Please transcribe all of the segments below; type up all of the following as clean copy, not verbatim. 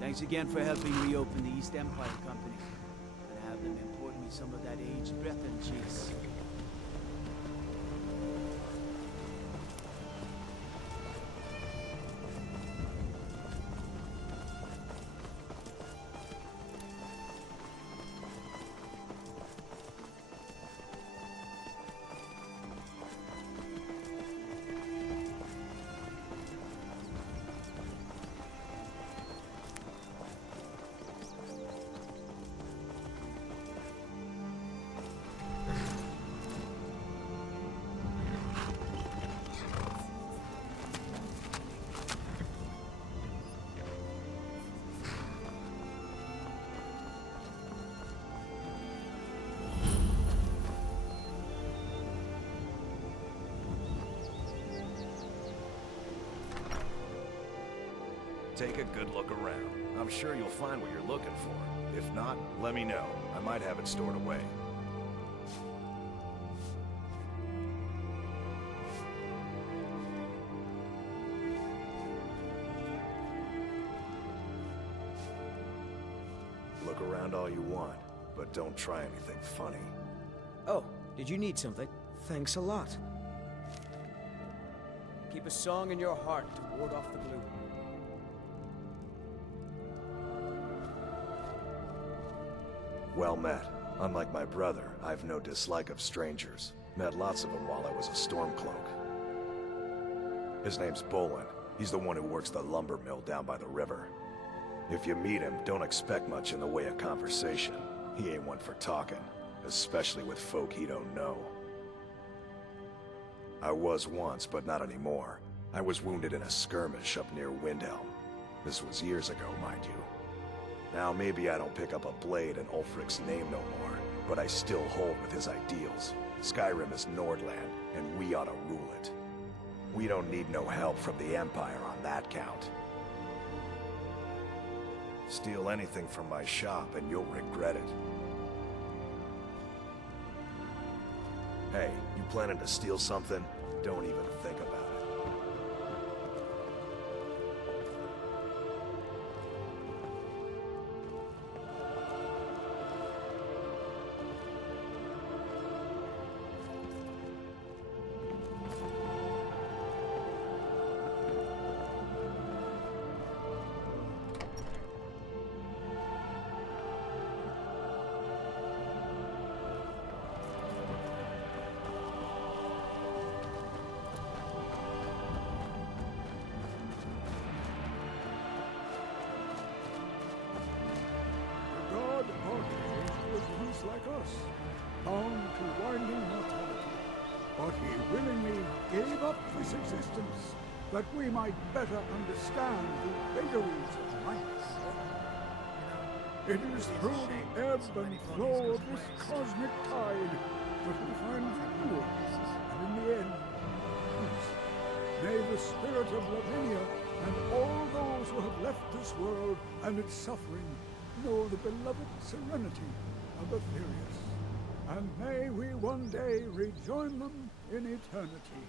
Thanks again for helping reopen the East Empire Company. And have them import me some of that aged Breton cheese. Take a good look around. I'm sure you'll find what you're looking for. If not, let me know. I might have it stored away. Look around all you want, but don't try anything funny. Oh, did you need something? Thanks a lot. Keep a song in your heart to ward off the gloom. Well met. Unlike my brother, I've no dislike of strangers. Met lots of them while I was a Stormcloak. His name's Bolin. He's the one who works the lumber mill down by the river. If you meet him, don't expect much in the way of conversation. He ain't one for talking, especially with folk he don't know. I was once, but not anymore. I was wounded in a skirmish up near Windhelm. This was years ago, mind you. Now, maybe I don't pick up a blade in Ulfric's name no more, but I still hold with his ideals. Skyrim is Nordland, and we ought to rule it. We don't need no help from the Empire on that count. Steal anything from my shop and you'll regret it. Hey, you planning to steal something? Don't even think about it. Like us, bound to winding mortality. But he willingly gave up this existence, that we might better understand the vagaries of life. It is through the ebb and flow of this cosmic tide that we find renewal, and in the end, peace. May the spirit of Lavinia and all those who have left this world and its suffering know the beloved serenity of Aetherius, and may we one day rejoin them in eternity.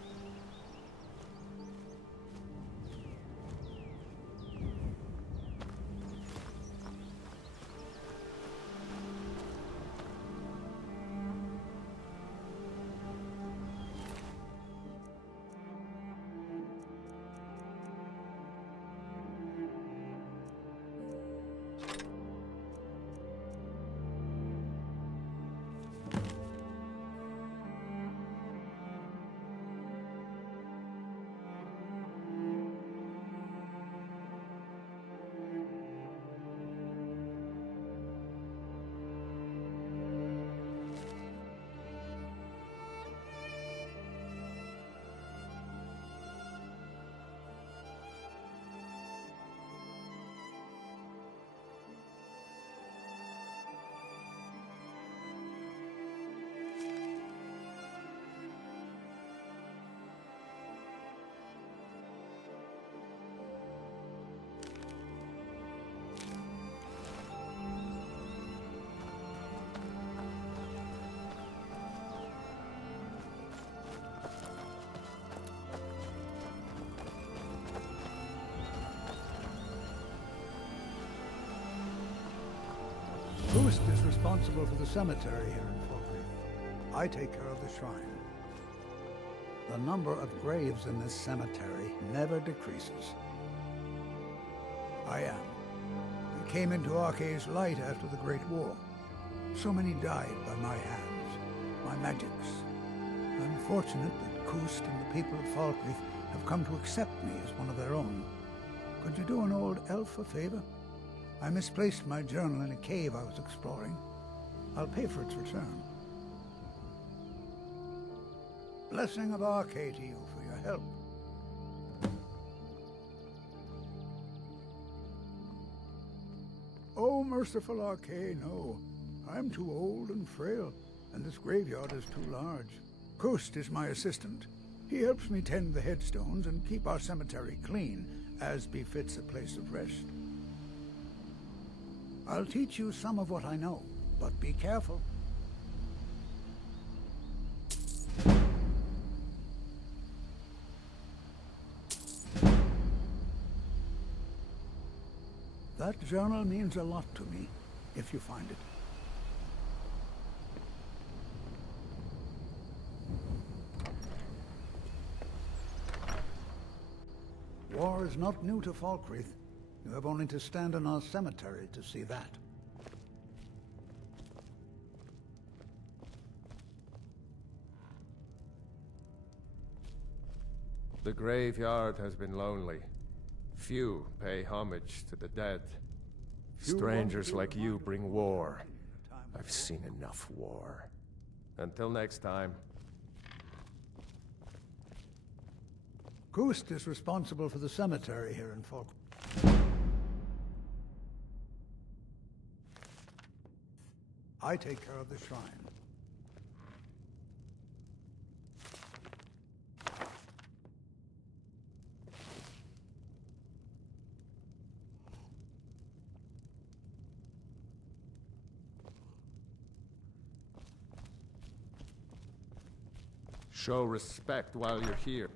Kust is responsible for the cemetery here in Falkreath. I take care of the shrine. The number of graves in this cemetery never decreases. I came into Arkay's light after the Great War. So many died by my hands, my magics. I'm fortunate that Kust and the people of Falkreath have come to accept me as one of their own. Could you do an old elf a favor? I misplaced my journal in a cave I was exploring. I'll pay for its return. Blessing of Arkay to you for your help. Oh, merciful Arkay, no. I'm too old and frail, and this graveyard is too large. Kust is my assistant. He helps me tend the headstones and keep our cemetery clean, as befits a place of rest. I'll teach you some of what I know, but be careful. That journal means a lot to me, if you find it. War is not new to Falkreath. You have only to stand in our cemetery to see that. The graveyard has been lonely. Few pay homage to the dead. Strangers like you bring war. I've seen enough war. Until next time. Kust is responsible for the cemetery here in Falkreath. I take care of the shrine. Show respect while you're here.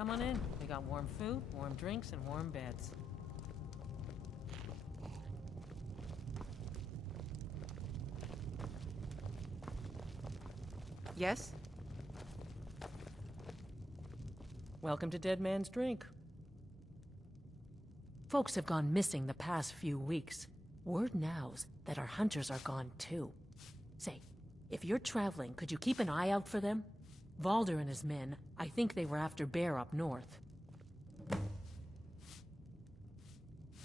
Come on in. We got warm food, warm drinks, and warm beds. Yes? Welcome to Dead Man's Drink. Folks have gone missing the past few weeks. Word now's that our hunters are gone too. Say, if you're traveling, could you keep an eye out for them? Valder and his men, I think they were after Bear up north.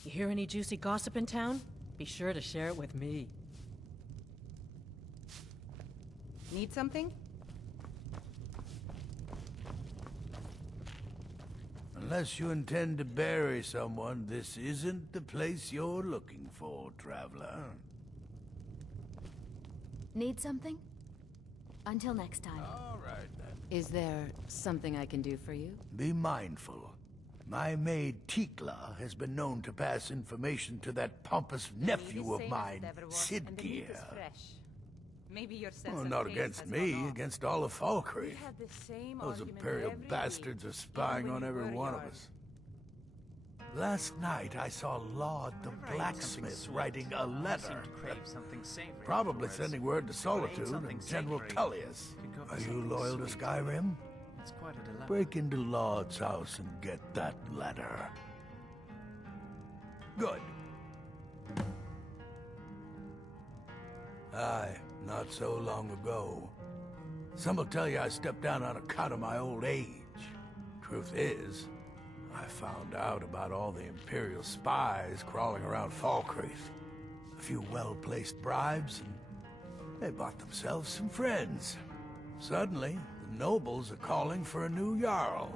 You hear any juicy gossip in town? Be sure to share it with me. Need something? Unless you intend to bury someone, this isn't the place you're looking for, traveler. Need something? Until next time. All right, then. Is there something I can do for you? Be mindful. My maid Tikla has been known to pass information to that pompous nephew of mine, Sinding. Maybe your sense Well, of not taste against has me, gone off. against all of Falkreath. We have the same Those argument Imperial every bastards week, are spying even on when you every were one of yours. us. Last night I saw Laud the blacksmith writing a letter. Probably sending word to Solitude and General Tullius. Are you loyal to Skyrim? It's quite a dilemma. Break into Laud's house and get that letter. Good. Aye, not so long ago. Some will tell you I stepped down on account of my old age. Truth is, I found out about all the Imperial spies crawling around Falkreath. A few well-placed bribes, and they bought themselves some friends. Suddenly, the nobles are calling for a new Jarl.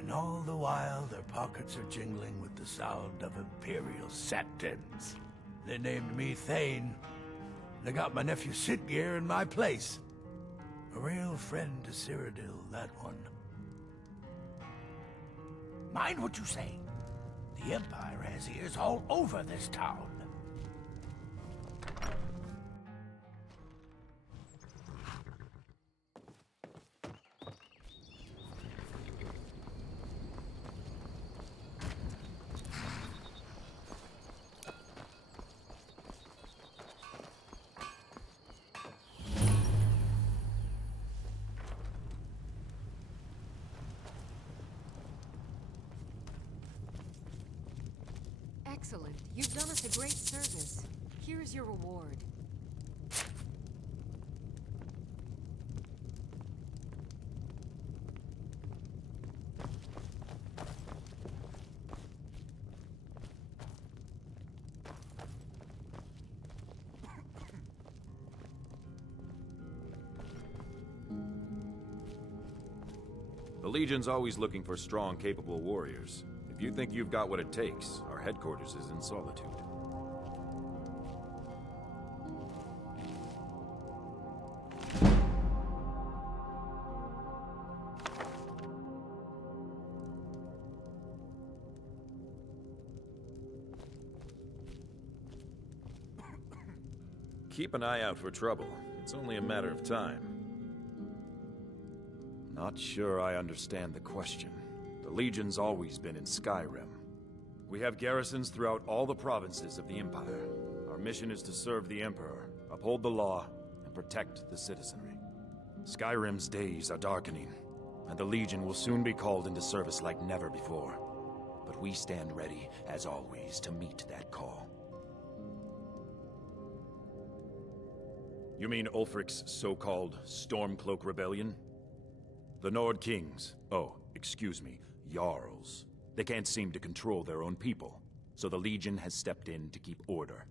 And all the while, their pockets are jingling with the sound of imperial satins. They named me Thane. They got my nephew Sitgeir in my place. A real friend to Cyrodiil, that one. Mind what you say. The Empire has ears all over this town. Excellent. You've done us a great service. Here is your reward. The Legion's always looking for strong, capable warriors. If you think you've got what it takes, our headquarters is in Solitude. Keep an eye out for trouble. It's only a matter of time. Not sure I understand the question. The Legion's always been in Skyrim. We have garrisons throughout all the provinces of the Empire. Our mission is to serve the Emperor, uphold the law, and protect the citizenry. Skyrim's days are darkening, and the Legion will soon be called into service like never before. But we stand ready, as always, to meet that call. You mean Ulfric's so-called Stormcloak Rebellion? The Nord Kings, excuse me, Jarls. They can't seem to control their own people, so the Legion has stepped in to keep order.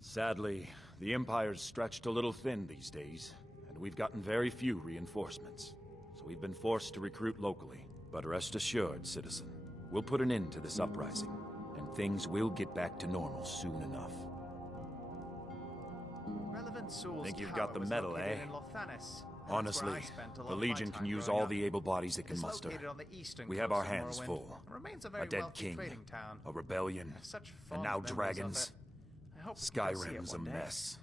Sadly, the Empire's stretched a little thin these days, and we've gotten very few reinforcements. So we've been forced to recruit locally. But rest assured, citizen, we'll put an end to this uprising, and things will get back to normal soon enough. Think you've got the medal, eh? Honestly, the Legion can use all the able bodies it can muster. We have our hands full. A dead king, a rebellion, and now dragons. Skyrim's a mess.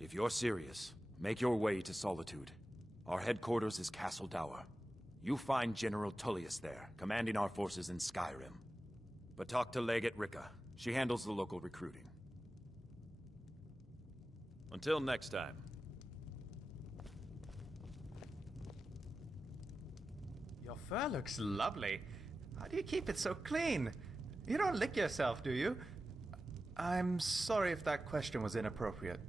If you're serious, make your way to Solitude. Our headquarters is Castle Dower. You find General Tullius there, commanding our forces in Skyrim. But talk to Legate Ricka. She handles the local recruiting. Until next time. Your fur looks lovely. How do you keep it so clean? You don't lick yourself, do you? I'm sorry if that question was inappropriate.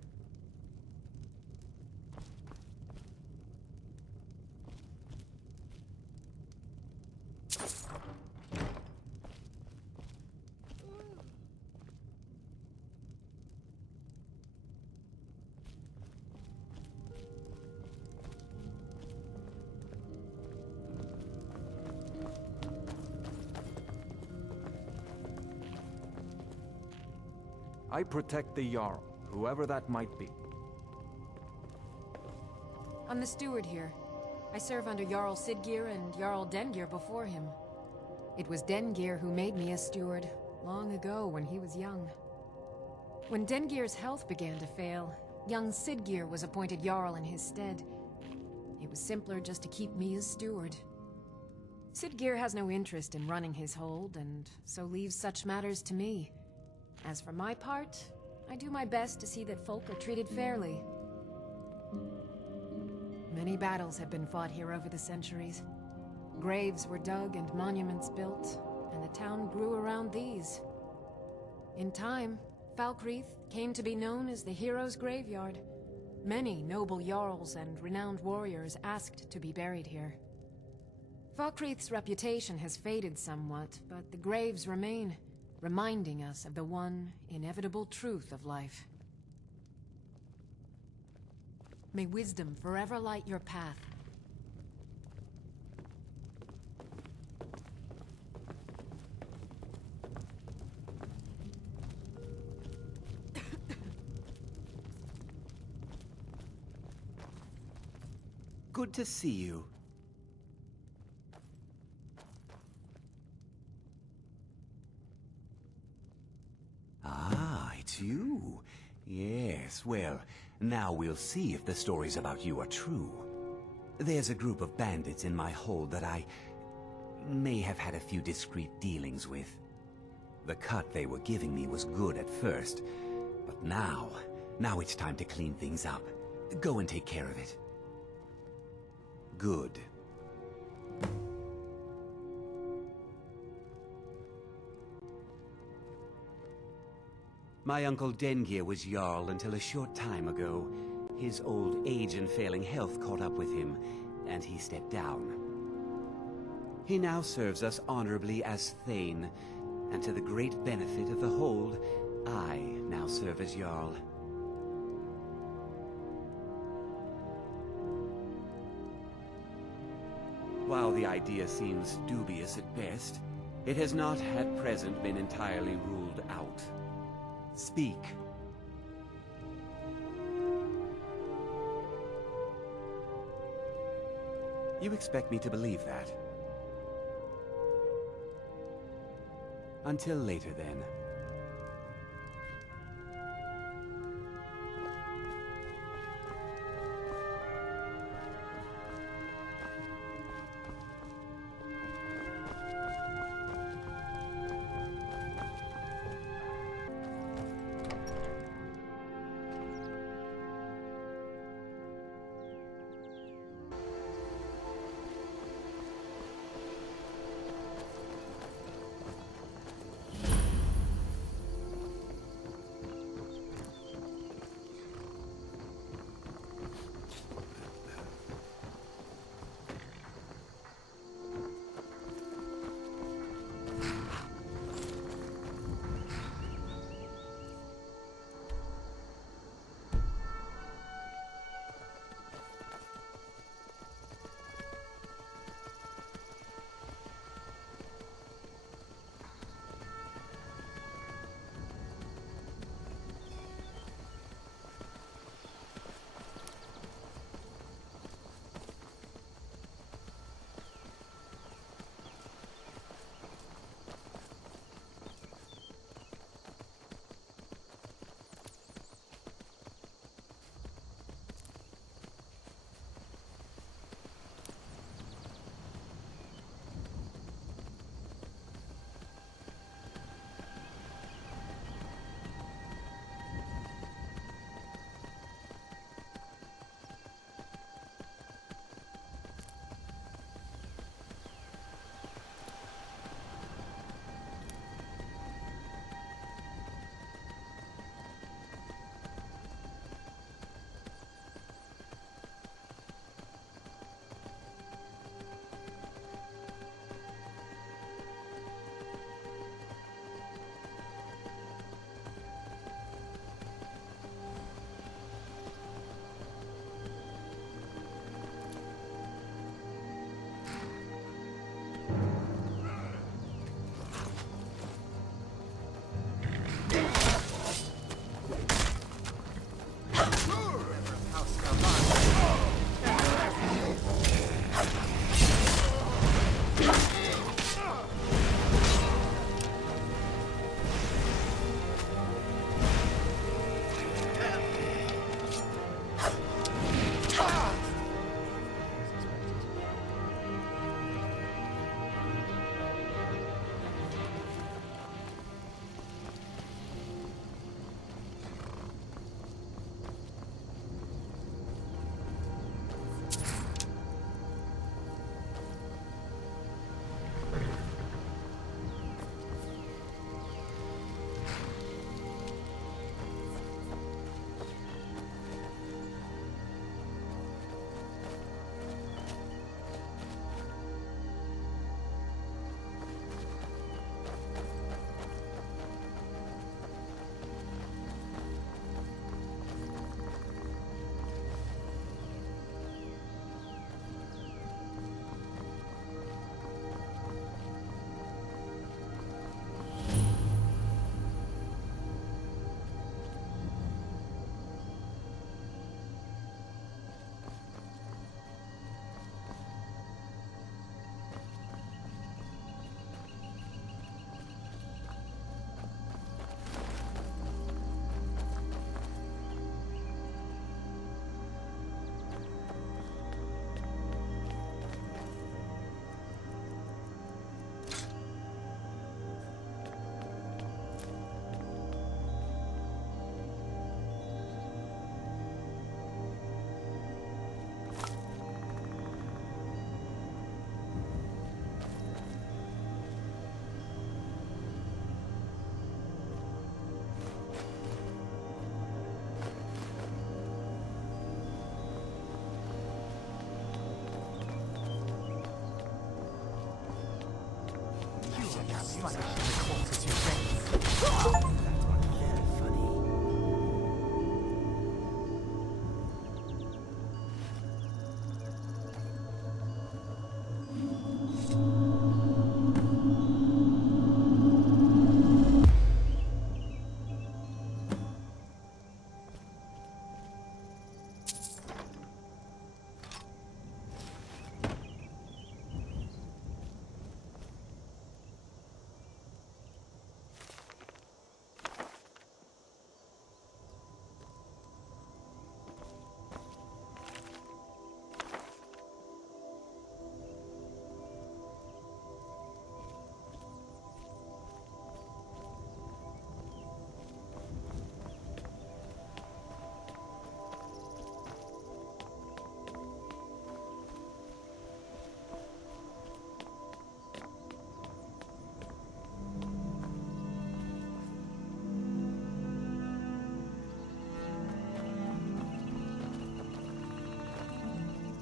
I protect the Jarl, whoever that might be. I'm the steward here. I serve under Jarl Sitgeir and Jarl Dengir before him. It was Dengir who made me a steward, long ago when he was young. When Dengir's health began to fail, young Sitgeir was appointed Jarl in his stead. It was simpler just to keep me as steward. Sitgeir has no interest in running his hold, and so leaves such matters to me. As for my part, I do my best to see that folk are treated fairly. Many battles have been fought here over the centuries. Graves were dug and monuments built, and the town grew around these. In time, Falkreath came to be known as the Heroes' Graveyard. Many noble jarls and renowned warriors asked to be buried here. Falkreath's reputation has faded somewhat, but the graves remain. reminding us of the one inevitable truth of life. May wisdom forever light your path. Good to see you. Ah, it's you. Yes, well, now we'll see if the stories about you are true. There's a group of bandits in my hold that I may have had a few discreet dealings with. The cut they were giving me was good at first, but now it's time to clean things up. Go and take care of it. Good. My uncle Dengir was Jarl until a short time ago. His old age and failing health caught up with him, and he stepped down. He now serves us honorably as Thane, and to the great benefit of the hold, I now serve as Jarl. While the idea seems dubious at best, it has not at present been entirely ruled out. Speak. You expect me to believe that? Until later, then.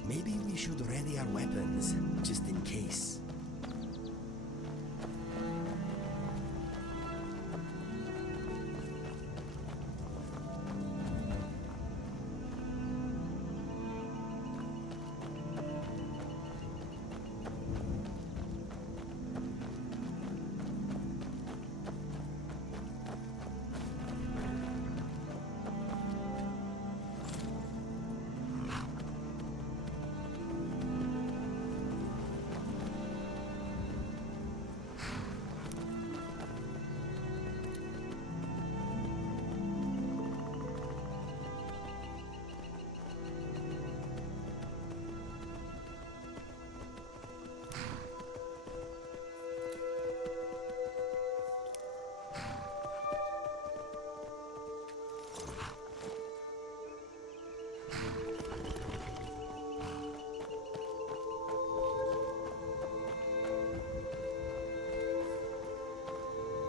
Maybe we should ready our weapons, just in case.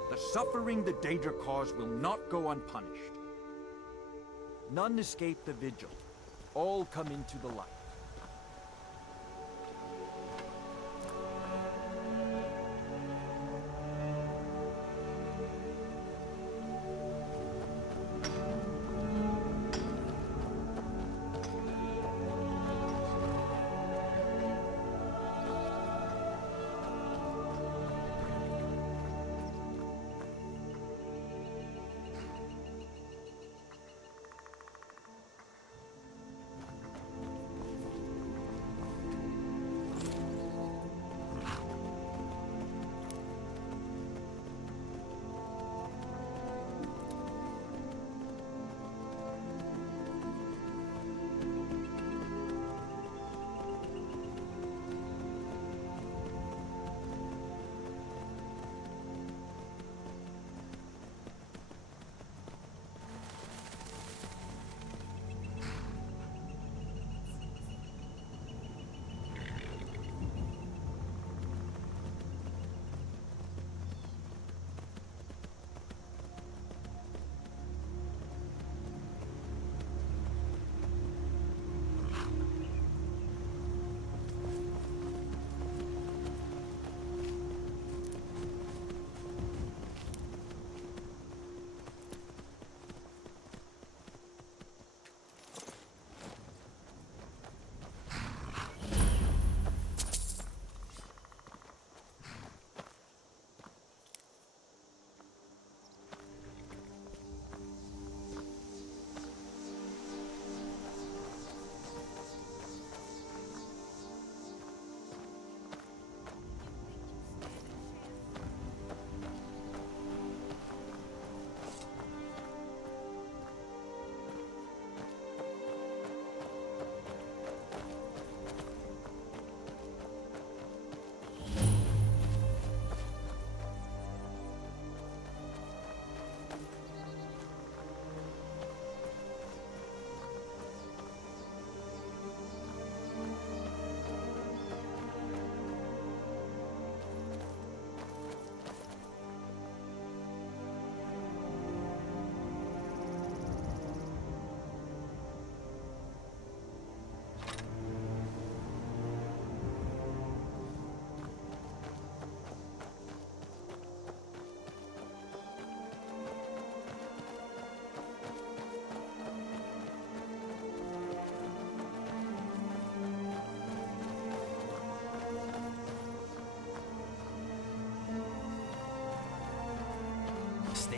The suffering the Daedra cause will not go unpunished. None escape the vigil. All come into the light.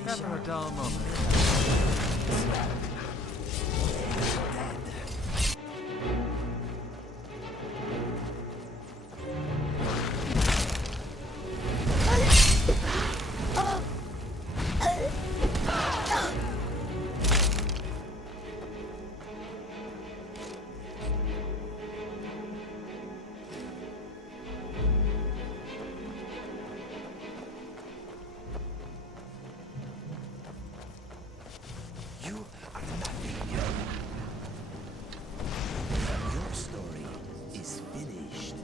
Never a dull moment. Your story is finished.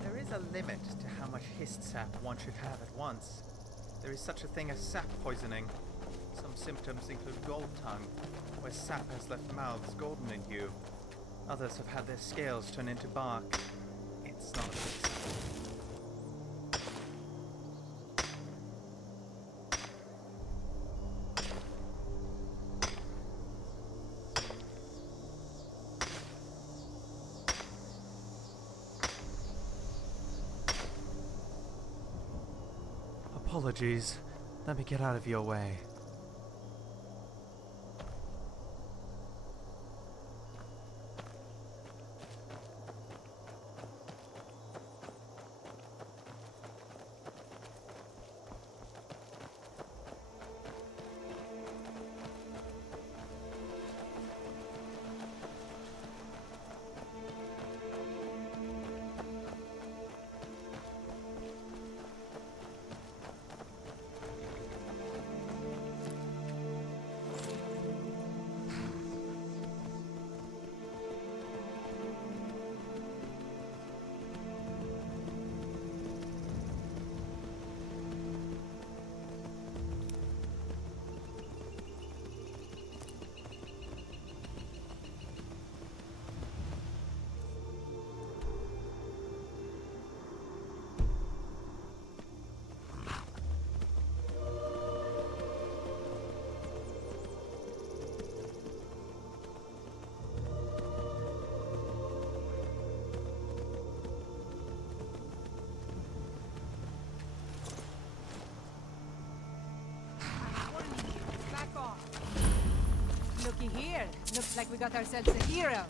There is a limit to how much hist sap one should have at once. There is such a thing as sap poisoning. Some symptoms include gold tongue, where sap has left mouths golden in hue. Others have had their scales turn into bark. It's not a fix. Apologies. Let me get out of your way. Looky here. Looks like we got ourselves a hero.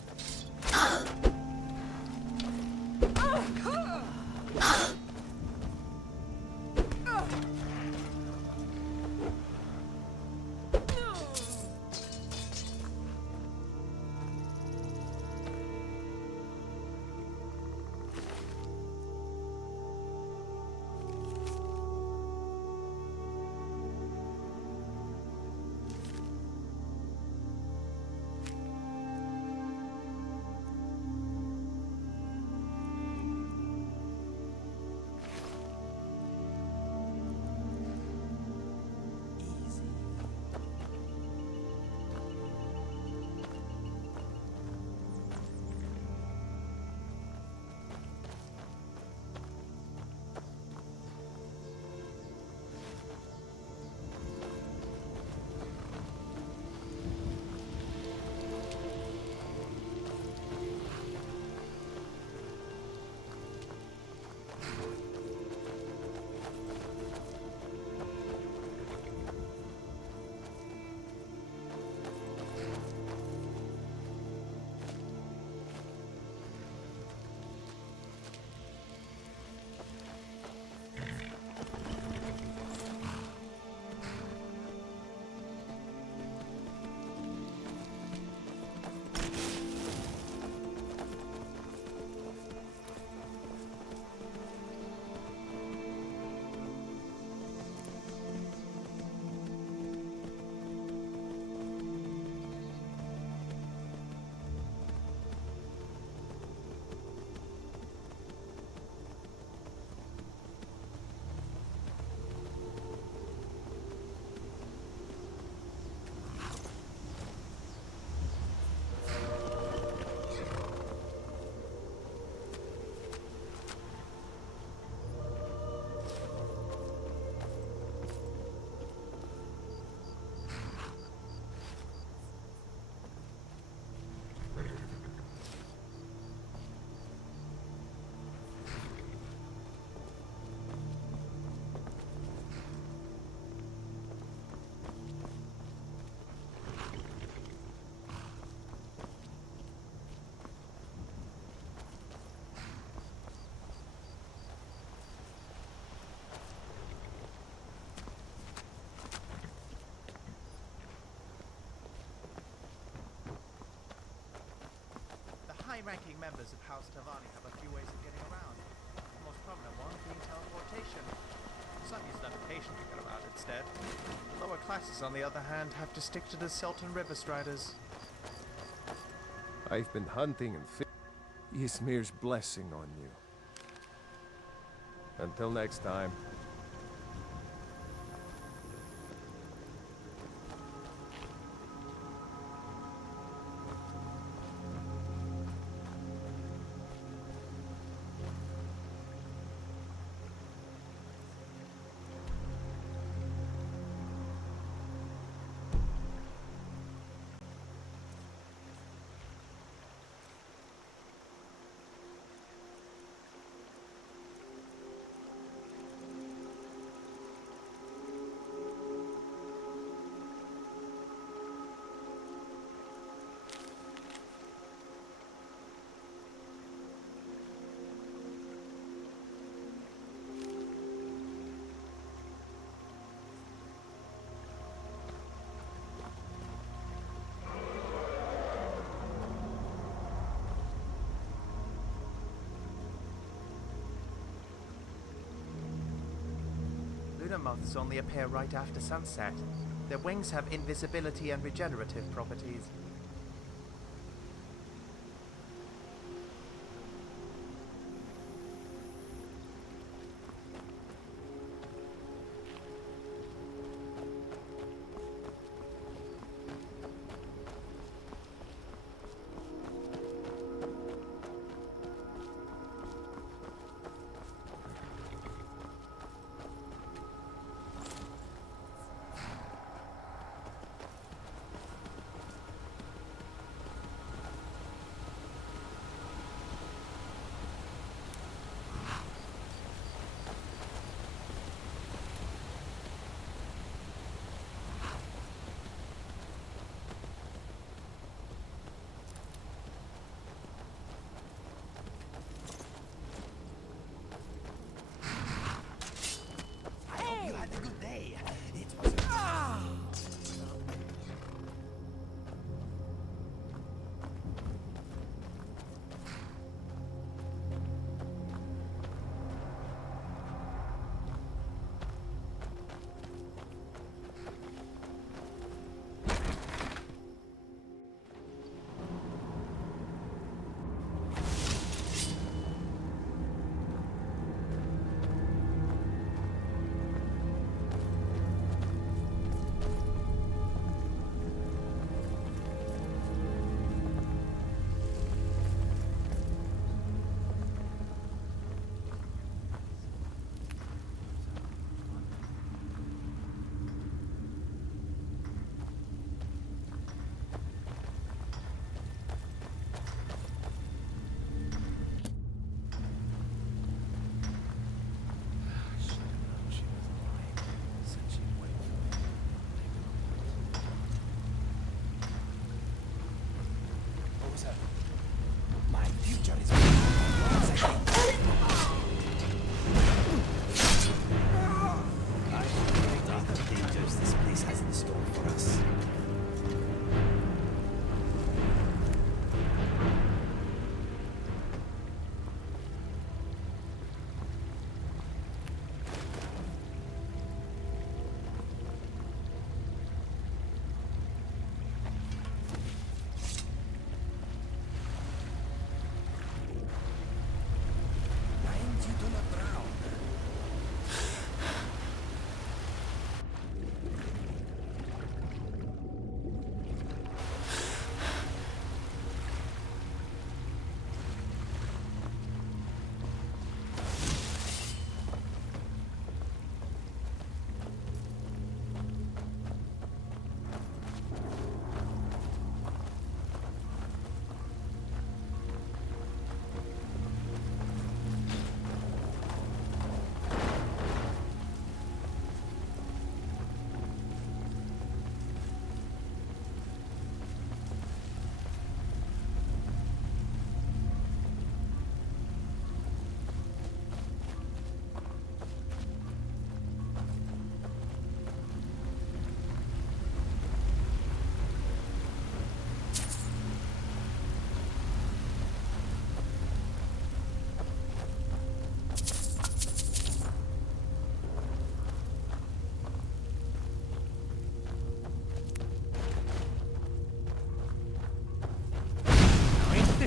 high-ranking members of House Tavani have a few ways of getting around. The most prominent one being teleportation. Some use levitation to get around instead. Lower classes, on the other hand, have to stick to the Selton River Striders. I've been hunting and Ysmir's blessing on you. Until next time. Moths only appear right after sunset. Their wings have invisibility and regenerative properties.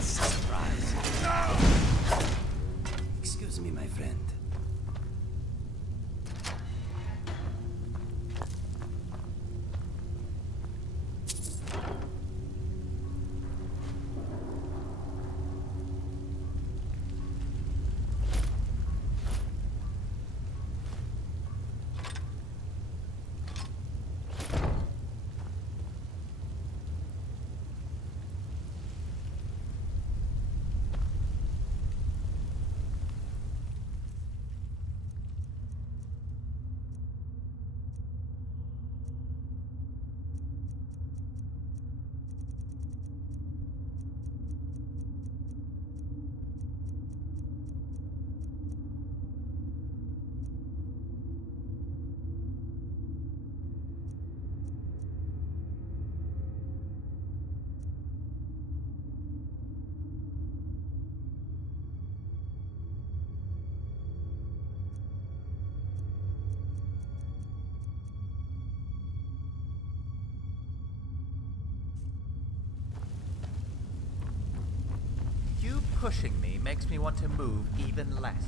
Surprise. Excuse me, my friend. You pushing me makes me want to move even less.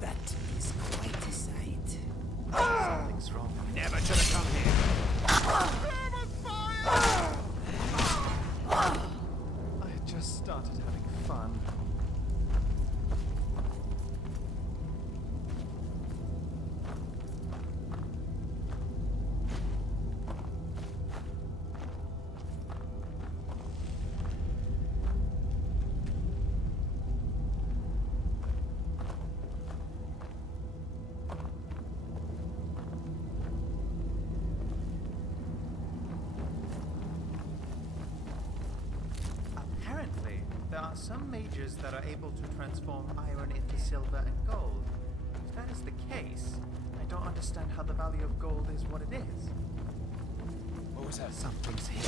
That is quite a sight. Something's wrong. Never should have come here. I had just started having fun. Apparently, there are some mages that are able to transform iron into silver and gold. If that is the case, I don't understand how the value of gold is what it is. What was that? Something's here.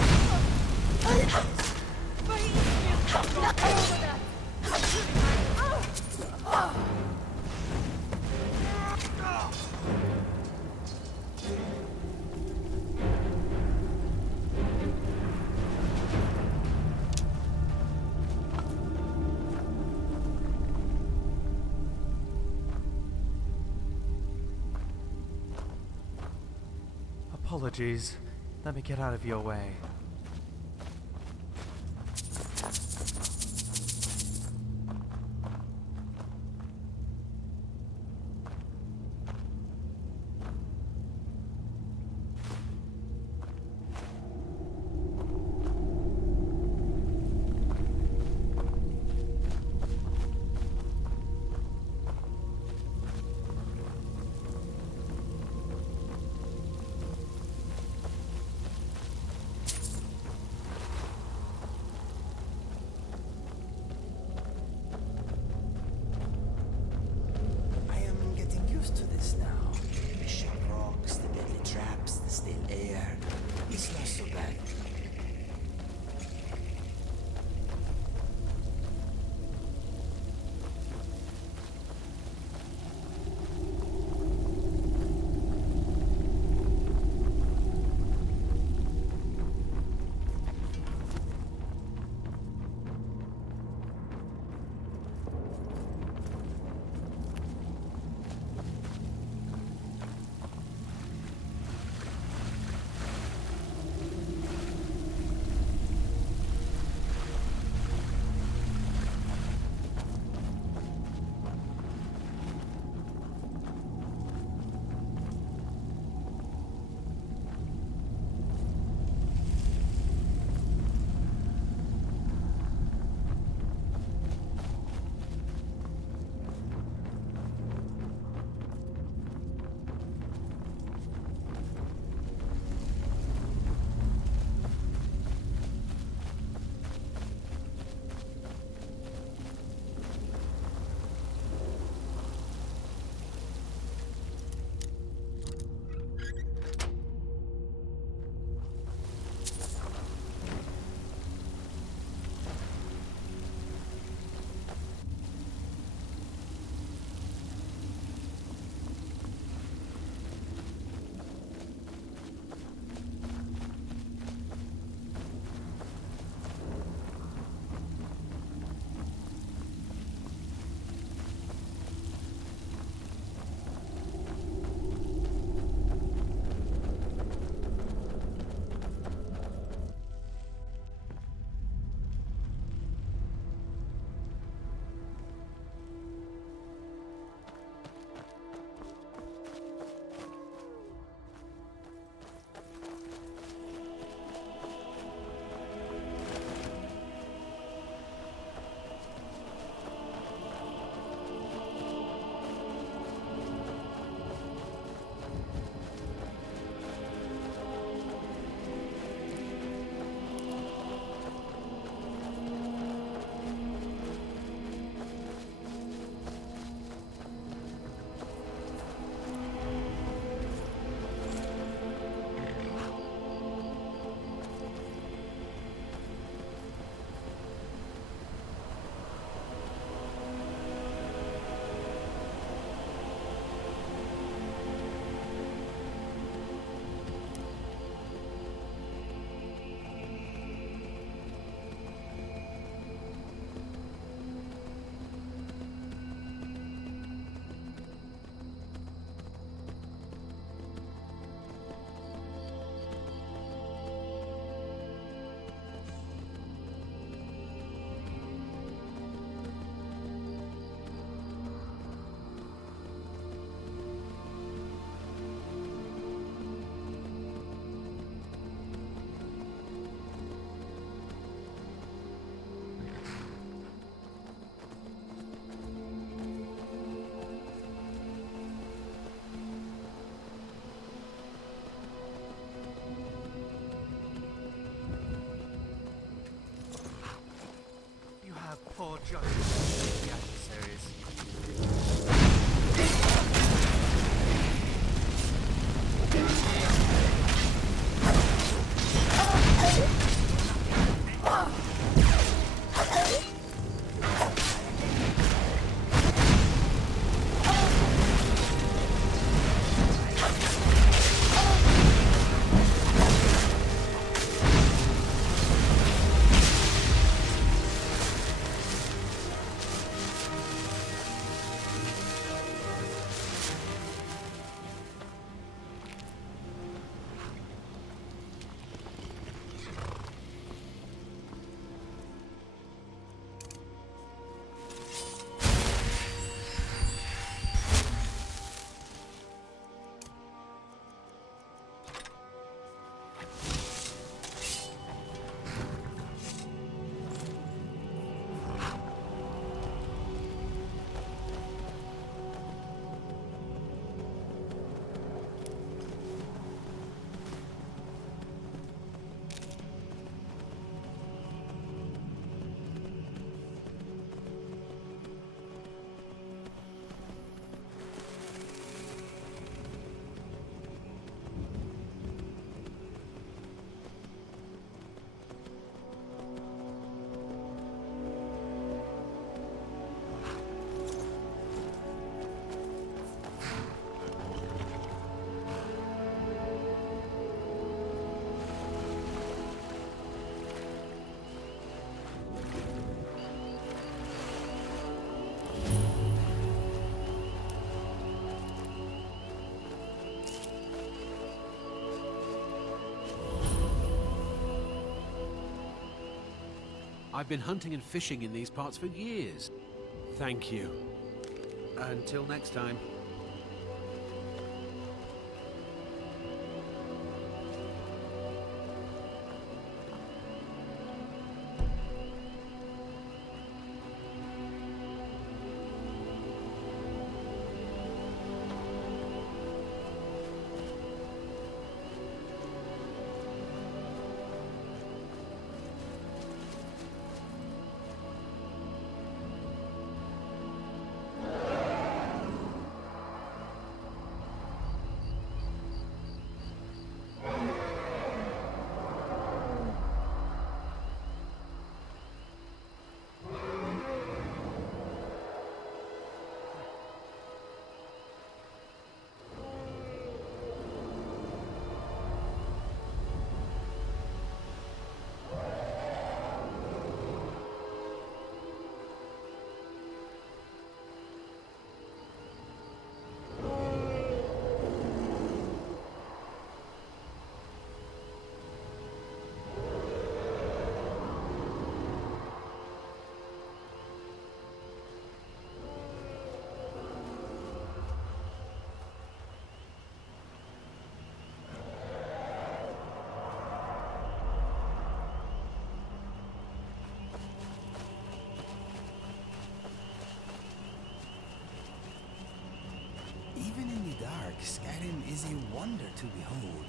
Apologies. Let me get out of your way. I've been hunting and fishing in these parts for years. Thank you. Until next time. Even in the dark, Skyrim is a wonder to behold.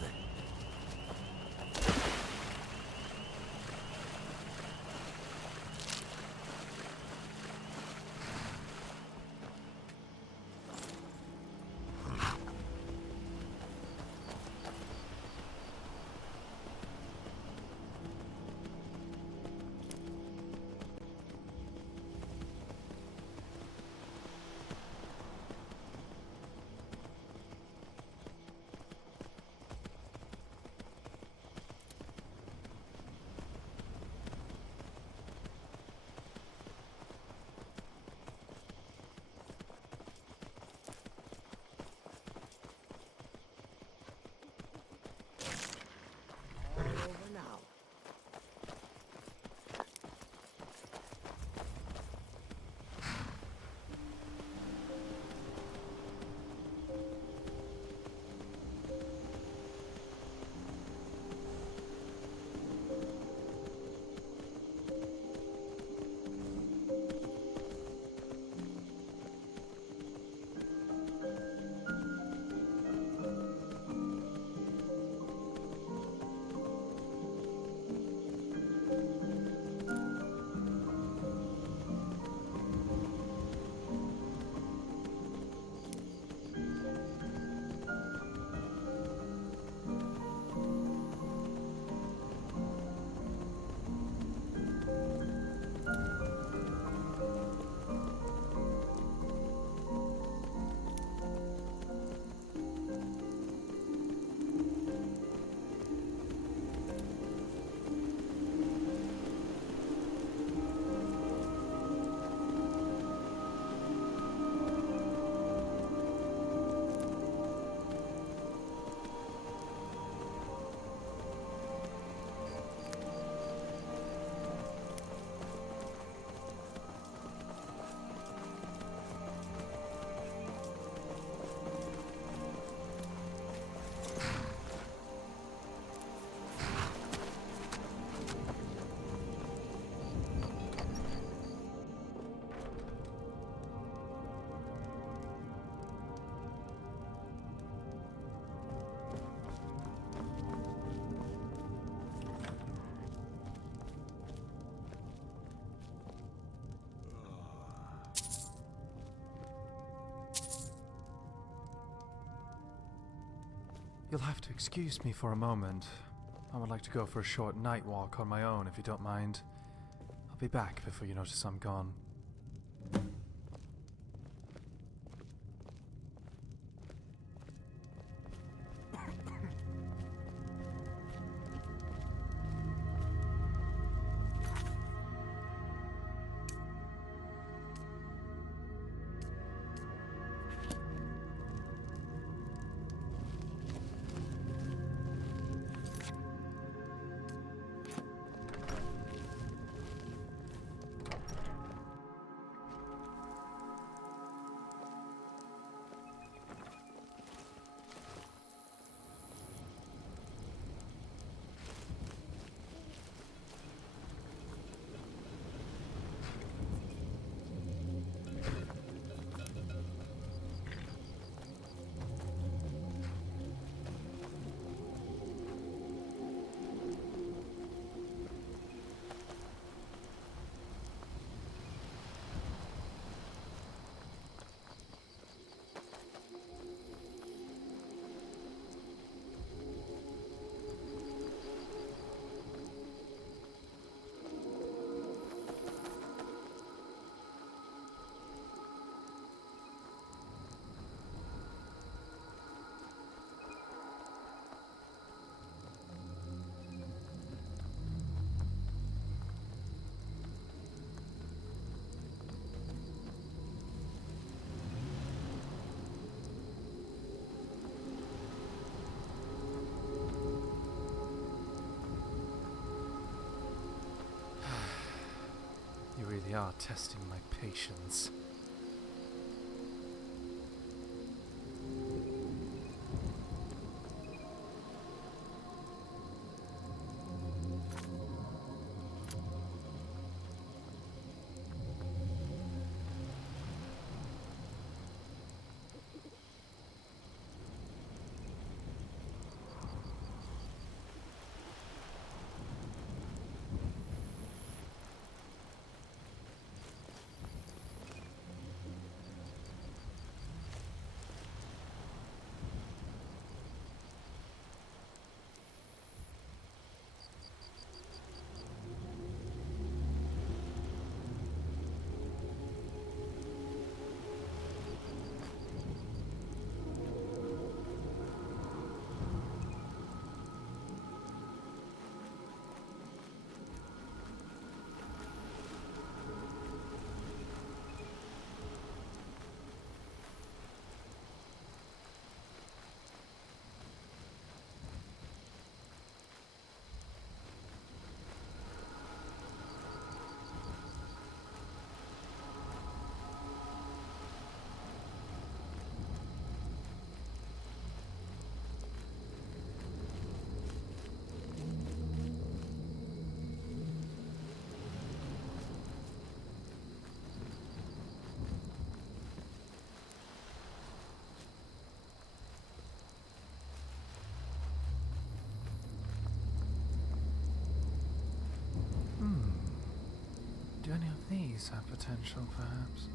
You'll have to excuse me for a moment. I would like to go for a short night walk on my own, if you don't mind. I'll be back before you notice I'm gone. really are testing my patience. Do any of these have potential, perhaps?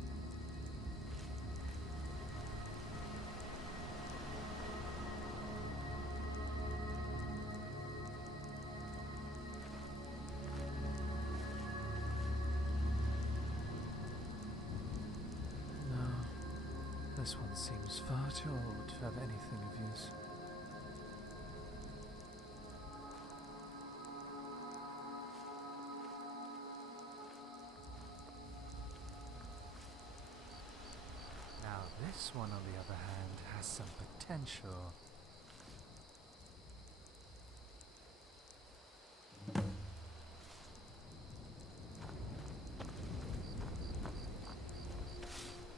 No. This one seems far too old to have anything of use. This one, on the other hand, has some potential.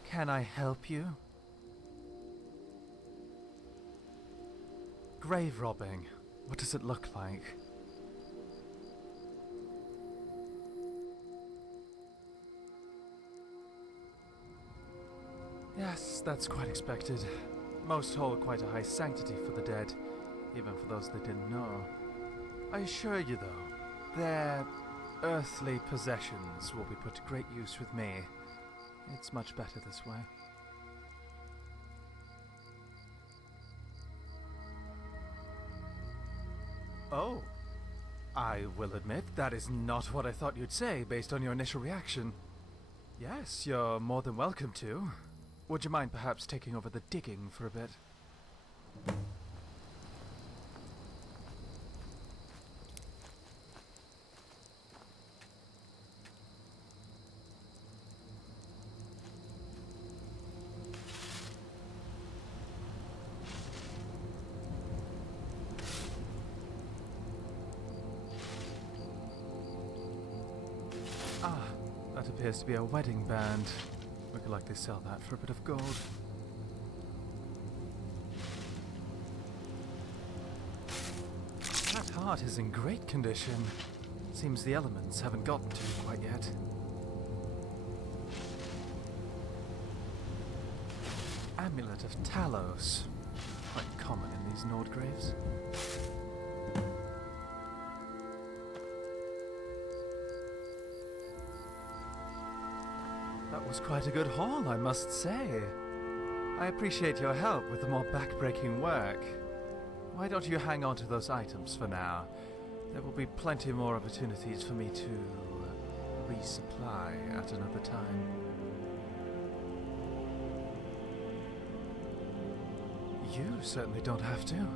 Can I help you? Grave robbing. What does it look like? Yes, that's quite expected. Most hold quite a high sanctity for the dead, even for those they didn't know. I assure you, though, their earthly possessions will be put to great use with me. It's much better this way. Oh. I will admit, that is not what I thought you'd say based on your initial reaction. Yes, you're more than welcome to. Would you mind perhaps taking over the digging for a bit? Ah, that appears to be a wedding band. We could likely sell that for a bit of gold. That heart is in great condition. Seems the elements haven't gotten to it quite yet. Amulet of Talos. Quite common in these Nord graves. That was quite a good haul, I must say. I appreciate your help with the more back-breaking work. Why don't you hang on to those items for now? There will be plenty more opportunities for me to resupply at another time. You certainly don't have to.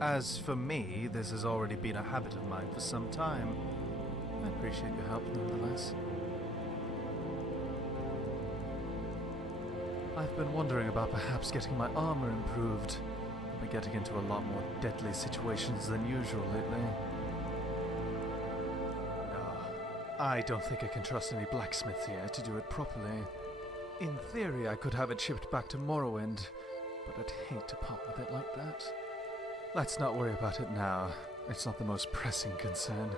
As for me, this has already been a habit of mine for some time. I appreciate your help nonetheless. I've been wondering about perhaps getting my armor improved. I've been getting into a lot more deadly situations than usual lately. I don't think I can trust any blacksmith here to do it properly. In theory, I could have it shipped back to Morrowind, but I'd hate to part with it like that. Let's not worry about it now. It's not the most pressing concern.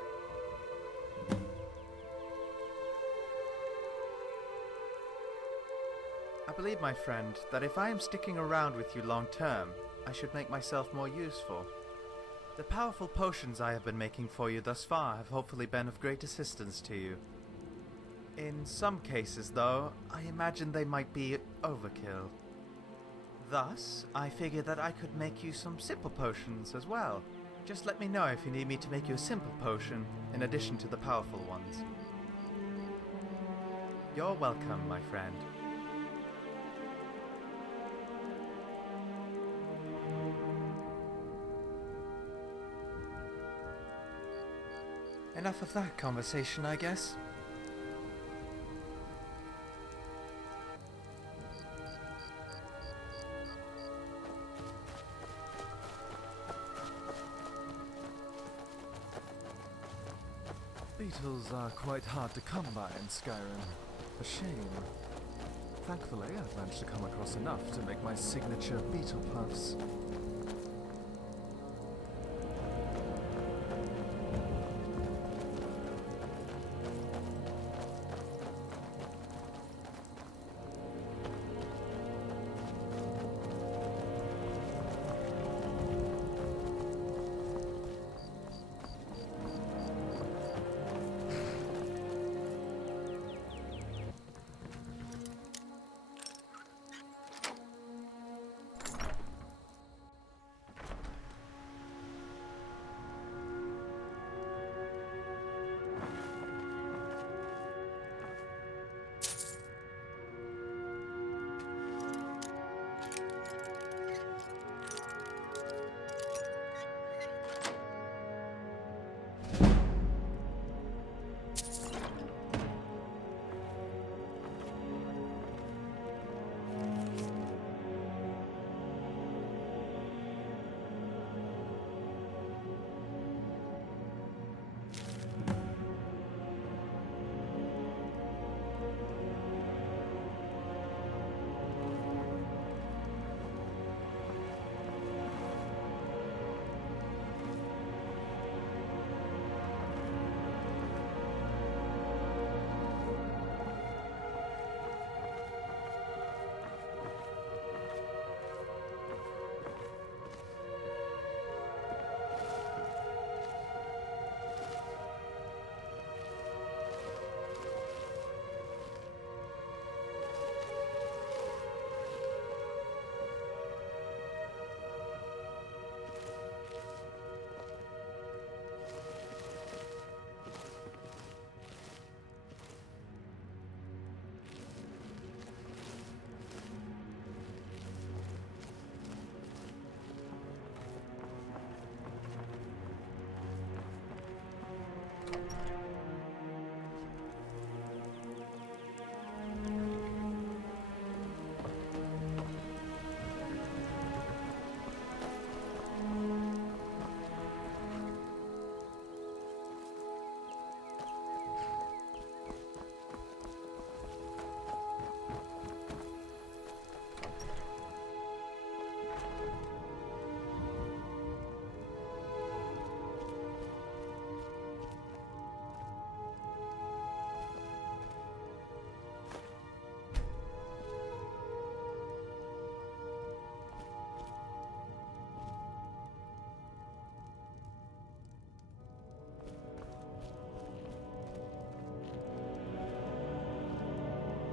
I believe, my friend, that if I am sticking around with you long term, I should make myself more useful. The powerful potions I have been making for you thus far have hopefully been of great assistance to you. In some cases, though, I imagine they might be overkill. Thus, I figured that I could make you some simple potions as well. Just let me know if you need me to make you a simple potion, in addition to the powerful ones. You're welcome, my friend. Enough of that conversation, I guess. Beetles are quite hard to come by in Skyrim. A shame. Thankfully, I've managed to come across enough to make my signature beetle puffs.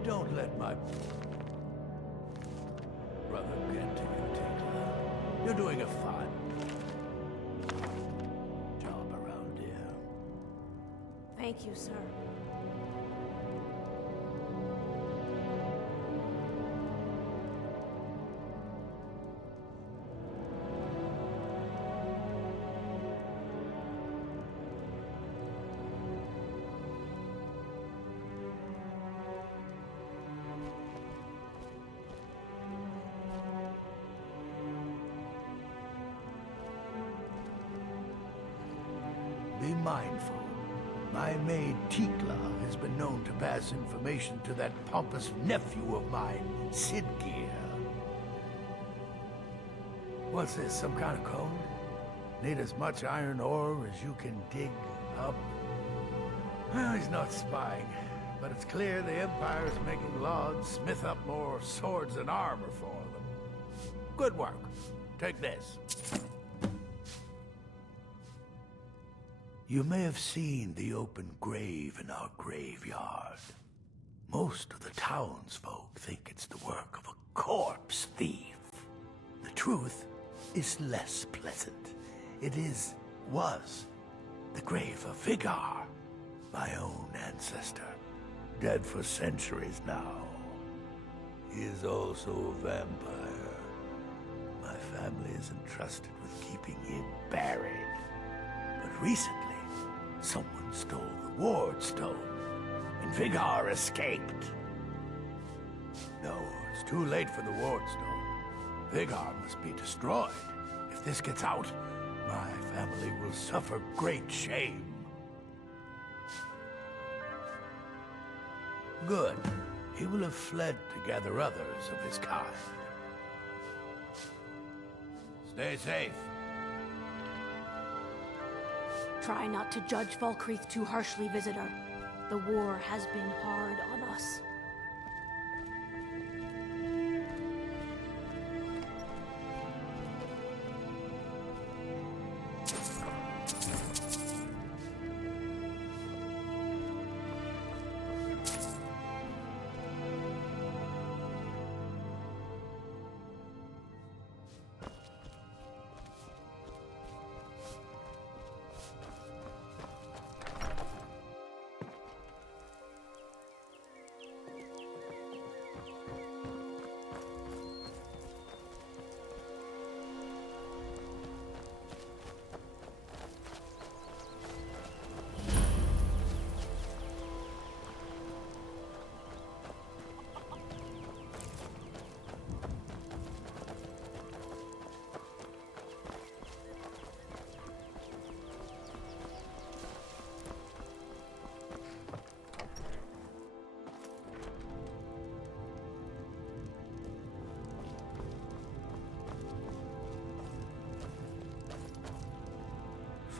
Don't let my brother get to you, Tinkler. You're doing a fine job around here. Thank you, sir. Be mindful. My maid Tikla has been known to pass information to that pompous nephew of mine, Sinding. What's this, some kind of code? Need as much iron ore as you can dig up? Well, he's not spying, but it's clear the Empire is making logs smith up more swords and armor for them. Good work. Take this. You may have seen the open grave in our graveyard. Most of the townsfolk think it's the work of a corpse thief. The truth is less pleasant. It was the grave of Vigar, my own ancestor, dead for centuries now. He is also a vampire. My family is entrusted with keeping him buried. But recently, someone stole the ward stone, and Vigar escaped. No, it's too late for the ward stone. Vigar must be destroyed. If this gets out, my family will suffer great shame. Good. He will have fled to gather others of his kind. Stay safe. Try not to judge Falkreath too harshly, visitor. The war has been hard on us.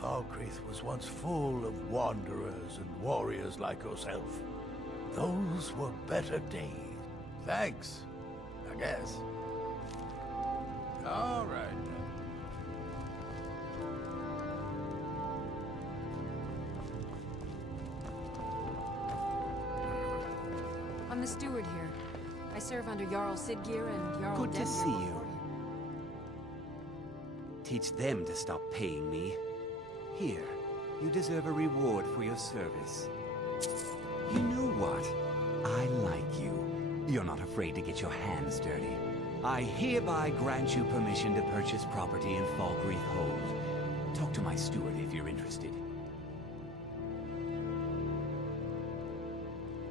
Falkreath was once full of wanderers and warriors like yourself. Those were better days. Thanks, I guess. All right, then. I'm the steward here. I serve under Jarl Sidgeir and Jarl Good to see you. Teach them to stop paying me. Here, you deserve a reward for your service. You know what? I like you. You're not afraid to get your hands dirty. I hereby grant you permission to purchase property in Falkreath Hold. Talk to my steward if you're interested.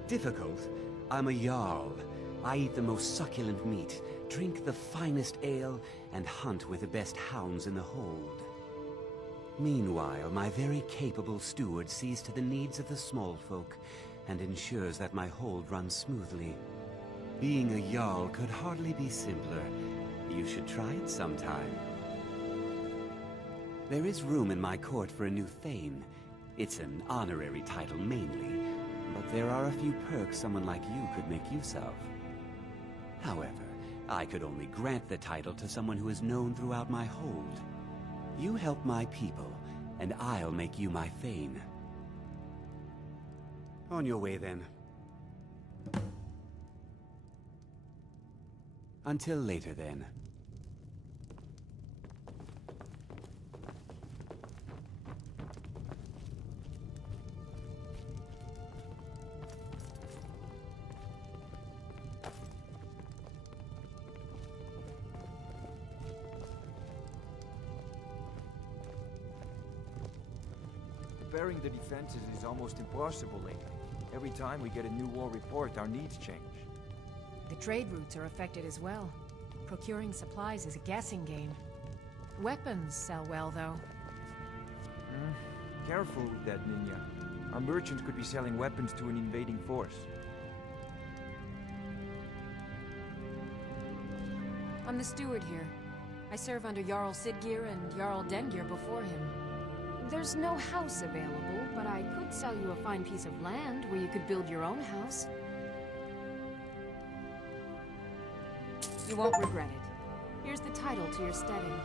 Difficult? I'm a Jarl. I eat the most succulent meat, drink the finest ale, and hunt with the best hounds in the hold. Meanwhile, my very capable steward sees to the needs of the small folk and ensures that my hold runs smoothly. Being a Jarl could hardly be simpler. You should try it sometime. There is room in my court for a new Thane. It's an honorary title mainly, but there are a few perks someone like you could make use of. However, I could only grant the title to someone who is known throughout my hold. You help my people, and I'll make you my Thane. On your way, then. Until later, then. Preparing the defenses is almost impossible lately. Every time we get a new war report, our needs change. The trade routes are affected as well. Procuring supplies is a guessing game. Weapons sell well, though. Careful with that, Ninja. Our merchants could be selling weapons to an invading force. I'm the steward here. I serve under Jarl Sidgeir and Jarl Dengir before him. There's no house available, but I could sell you a fine piece of land where you could build your own house. You won't regret it. Here's the title to your steading.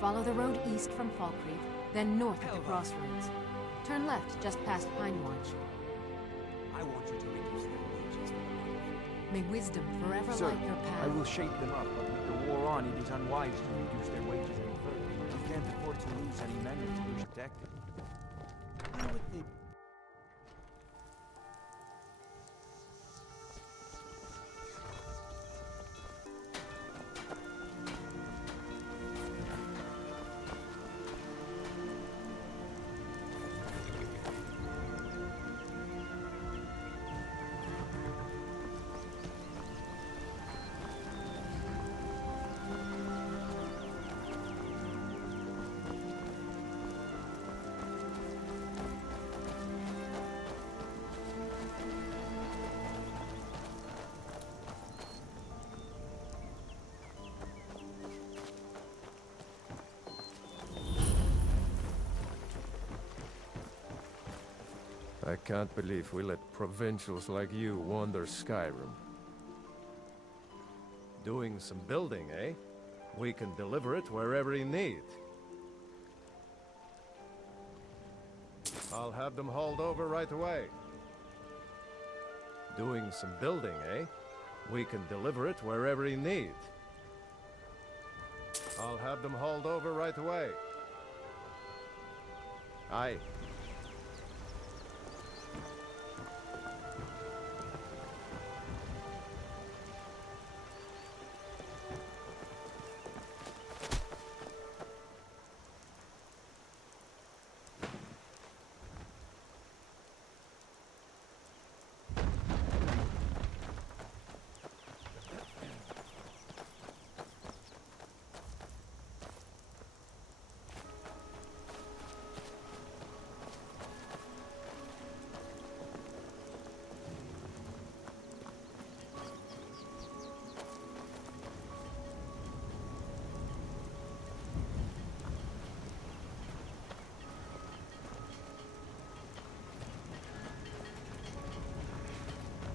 Follow the road east from Falkreath, then north at the crossroads. Turn left just past Pine Watch. I want you to reduce their wages for the month. May wisdom forever Sir, light your path. I will shape them up, but with the war on, it is unwise to reduce their wages any further. We can't afford to lose any men if we're protected. I would think. I can't believe we let provincials like you wander Skyrim. Doing some building, eh? We can deliver it wherever you need. I'll have them hauled over right away. Doing some building, eh? We can deliver it wherever you need. I'll have them hauled over right away. Aye.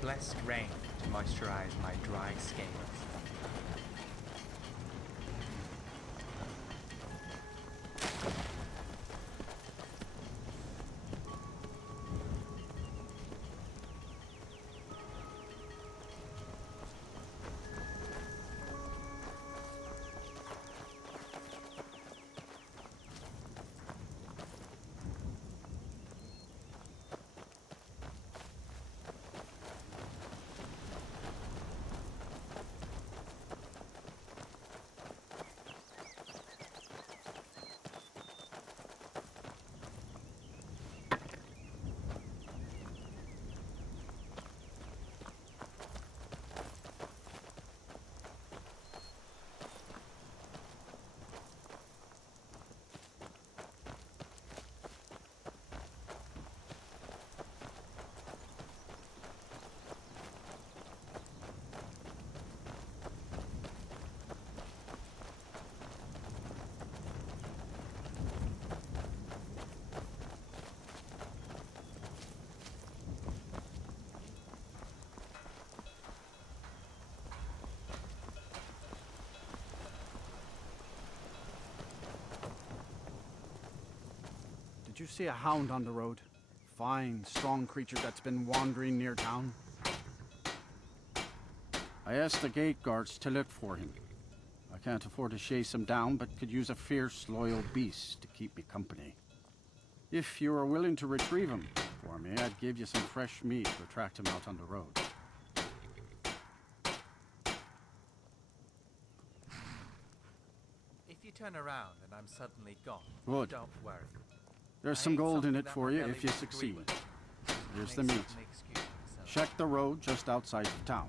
Blessed rain to moisturize my dry scales. Did you see a hound on the road? Fine, strong creature that's been wandering near town. I asked the gate guards to look for him. I can't afford to chase him down, but could use a fierce, loyal beast to keep me company. If you are willing to retrieve him for me, I'd give you some fresh meat to attract him out on the road. If you turn around and I'm suddenly gone, Good. don't worry. There's some gold in it for you if you succeed. Here's the meat. Check the road just outside of town.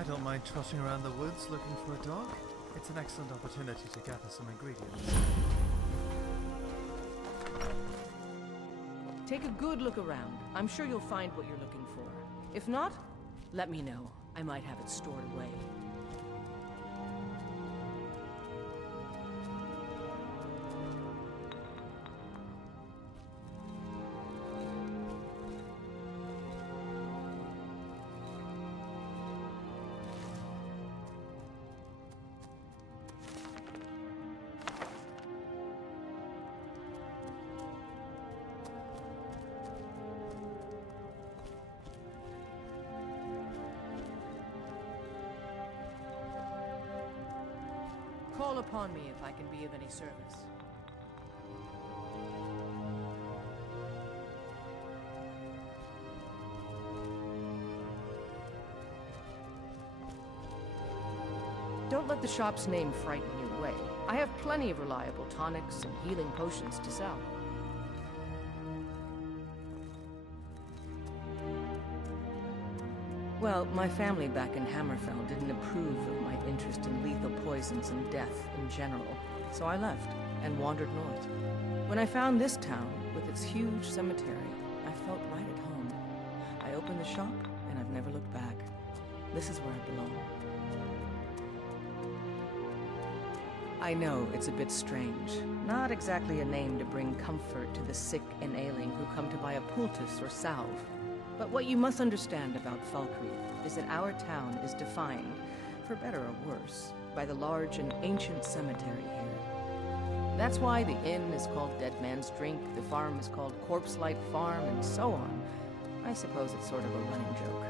I don't mind trotting around the woods looking for a dog. It's an excellent opportunity to gather some ingredients. Take a good look around. I'm sure you'll find what you're looking for. If not, let me know. I might have it stored away. Call upon me if I can be of any service. Don't let the shop's name frighten you away. I have plenty of reliable tonics and healing potions to sell. Well, my family back in Hammerfell didn't approve of my interest in lethal poisons and death in general, so I left and wandered north. When I found this town, with its huge cemetery, I felt right at home. I opened the shop, and I've never looked back. This is where I belong. I know it's a bit strange. Not exactly a name to bring comfort to the sick and ailing who come to buy a poultice or salve. But what you must understand about Falkreath is that our town is defined, for better or worse, by the large and ancient cemetery here. That's why the inn is called Dead Man's Drink, the farm is called Corpse Light Farm, and so on. I suppose it's sort of a running joke.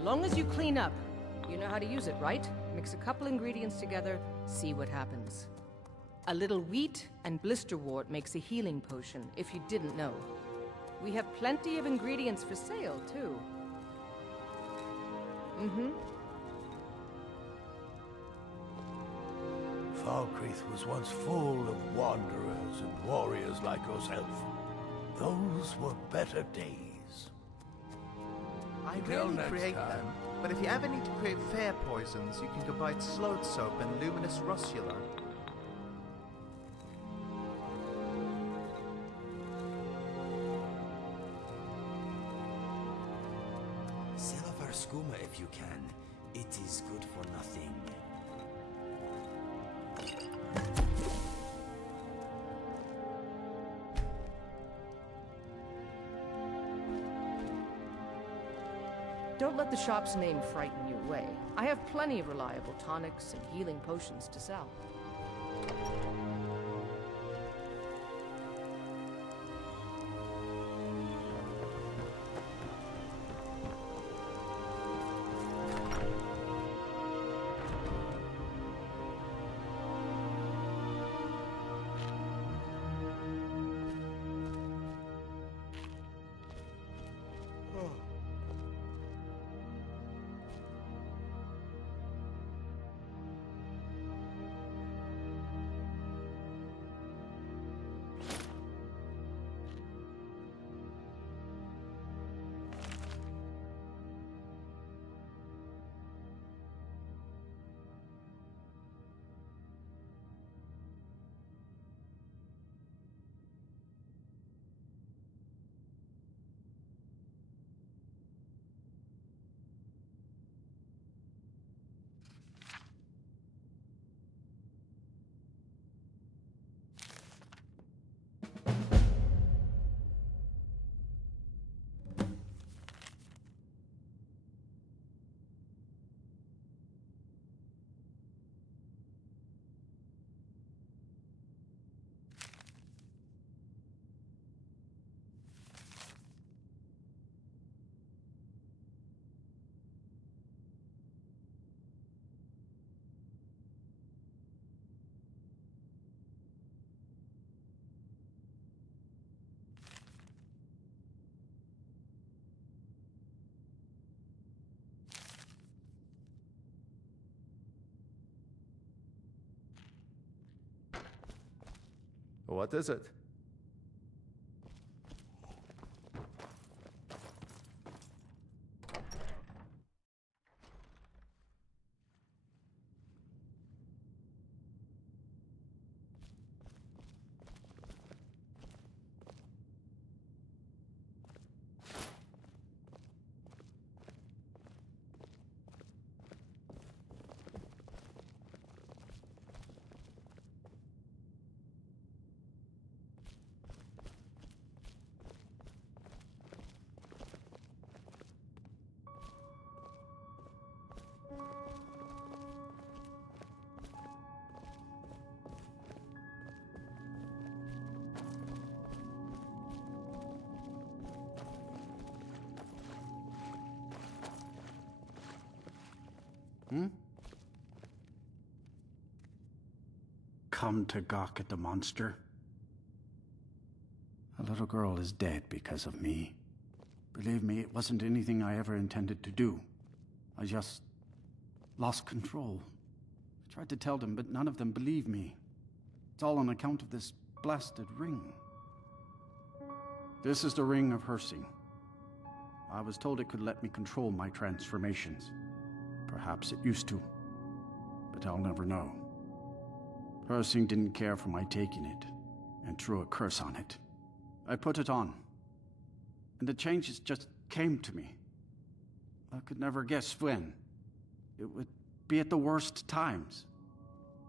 Long as you clean up, you know how to use it, right? Mix a couple ingredients together, see what happens. A little wheat and blisterwort makes a healing potion, if you didn't know. We have plenty of ingredients for sale, too. Falkreath was once full of wanderers and warriors like yourself. Those were better days. I Till rarely next create time. them, but if you ever need to create fair poisons, you can combine Sloat Soap and Luminous Russula. Sell off our skooma if you can. It is good for nothing. Don't let the shop's name frighten you away. I have plenty of reliable tonics and healing potions to sell. What is it? Come to gawk at the monster? A little girl is dead because of me. Believe me, it wasn't anything I ever intended to do. I just lost control. I tried to tell them, but none of them believed me. It's all on account of this blasted ring. This is the Ring of Hersing. I was told it could let me control my transformations. Perhaps it used to, but I'll never know. Hersing didn't care for my taking it, and threw a curse on it. I put it on, and the changes just came to me. I could never guess when. It would be at the worst times.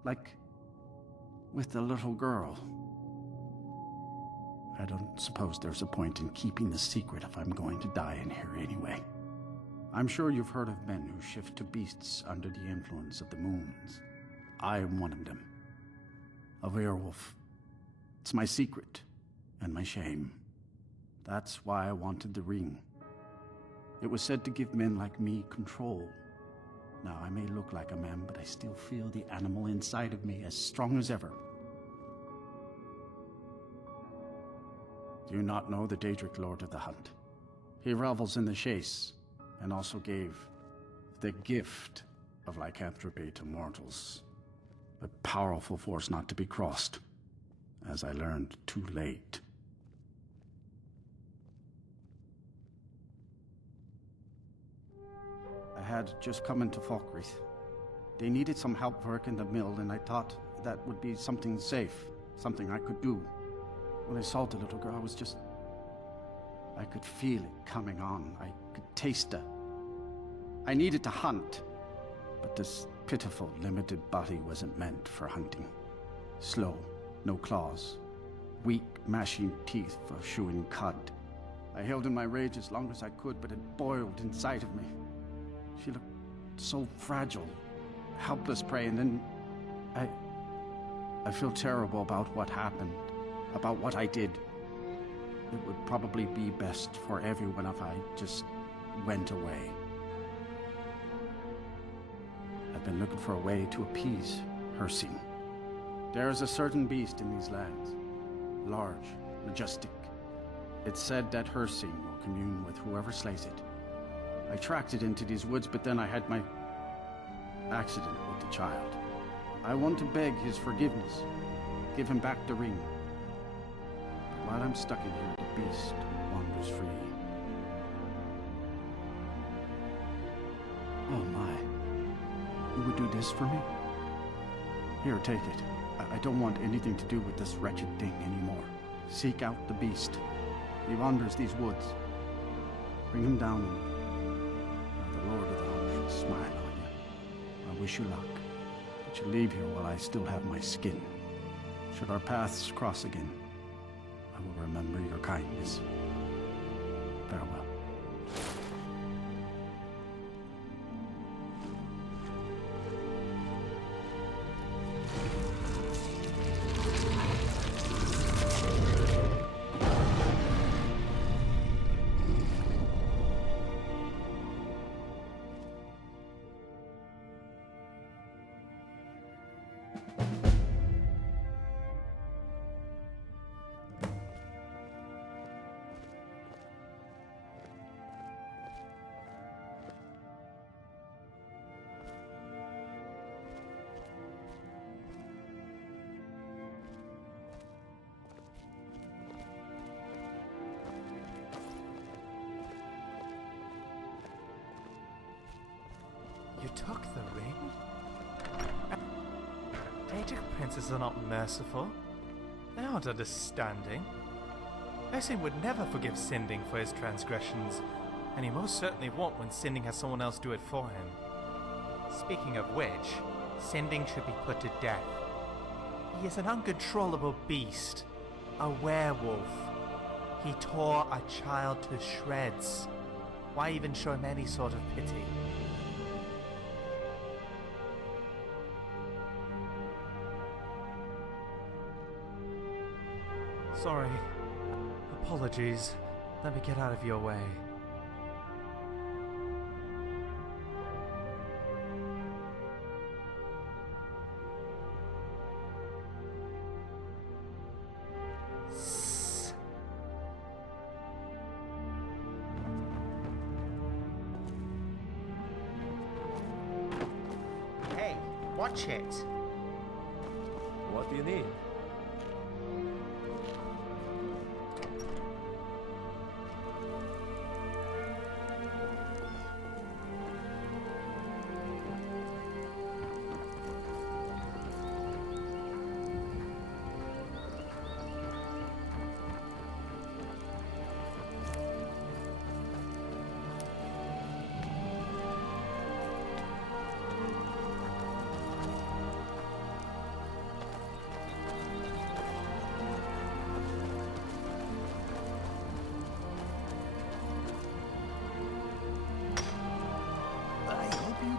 Like with the little girl. I don't suppose there's a point in keeping the secret if I'm going to die in here anyway. I'm sure you've heard of men who shift to beasts under the influence of the moons. I am one of them. A werewolf. It's my secret and my shame. That's why I wanted the ring. It was said to give men like me control. Now, I may look like a man, but I still feel the animal inside of me as strong as ever. Do you not know the Daedric Lord of the Hunt? He revels in the chase, and also gave the gift of lycanthropy to mortals. A powerful force not to be crossed, as I learned too late. I had just come into Falkreath. They needed some help working the mill, and I thought that would be something safe, something I could do. When I saw the little girl, I could feel it coming on. I could taste her. I needed to hunt, but this pitiful, limited body wasn't meant for hunting. Slow, no claws, weak, mashing teeth for chewing cud. I held in my rage as long as I could, but it boiled inside of me. She looked so fragile, helpless prey, and then I feel terrible about what happened, about what I did. It would probably be best for everyone if I just went away. I've been looking for a way to appease Hersing. There is a certain beast in these lands, large, majestic. It's said that Hersing will commune with whoever slays it. I tracked it into these woods, but then I had my accident with the child. I want to beg his forgiveness, give him back the ring. But while I'm stuck in here, the beast wanders free. Oh my. You would do this for me? Here, take it. I don't want anything to do with this wretched thing anymore. Seek out the beast. He wanders these woods. Bring him down, and the Lord of the Hunt should smile on you. I wish you luck, but you leave here while I still have my skin. Should our paths cross again, I will remember your kindness. Farewell. You took the ring? Daedric princes are not merciful. They aren't understanding. Hersing would never forgive Sinding for his transgressions, and he most certainly won't when Sinding has someone else do it for him. Speaking of which, Sinding should be put to death. He is an uncontrollable beast. A werewolf. He tore a child to shreds. Why even show him any sort of pity? Sorry. Apologies. Let me get out of your way. Watch it. What do you need?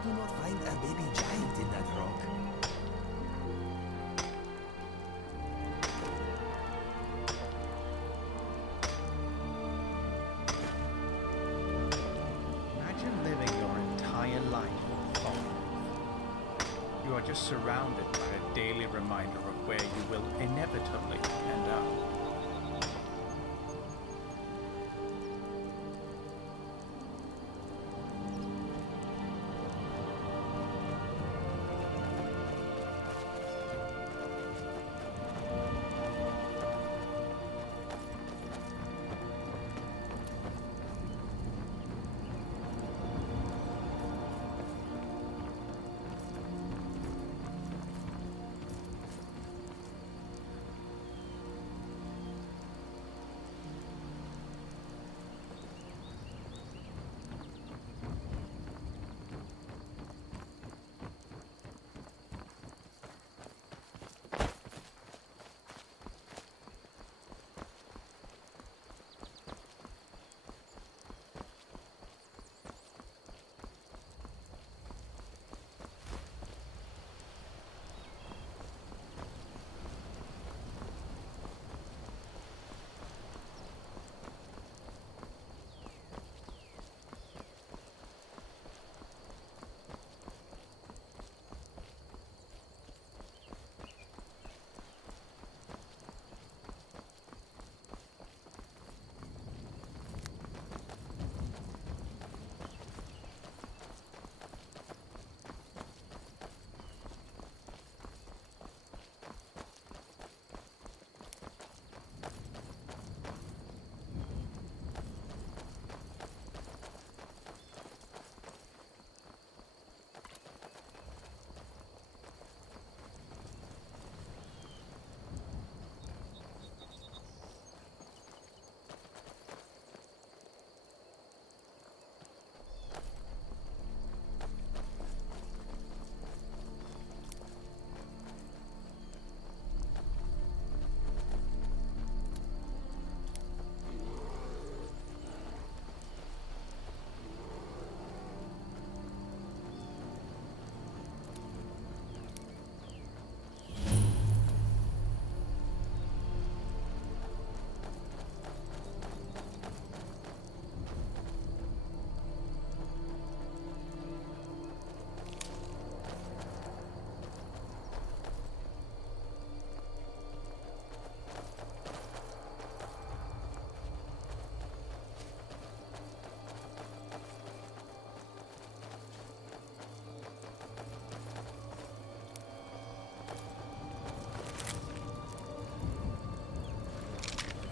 Do not find a baby giant in that rock. Imagine living your entire life in Falkreath. You are just surrounded by a daily reminder of where you will inevitably end up.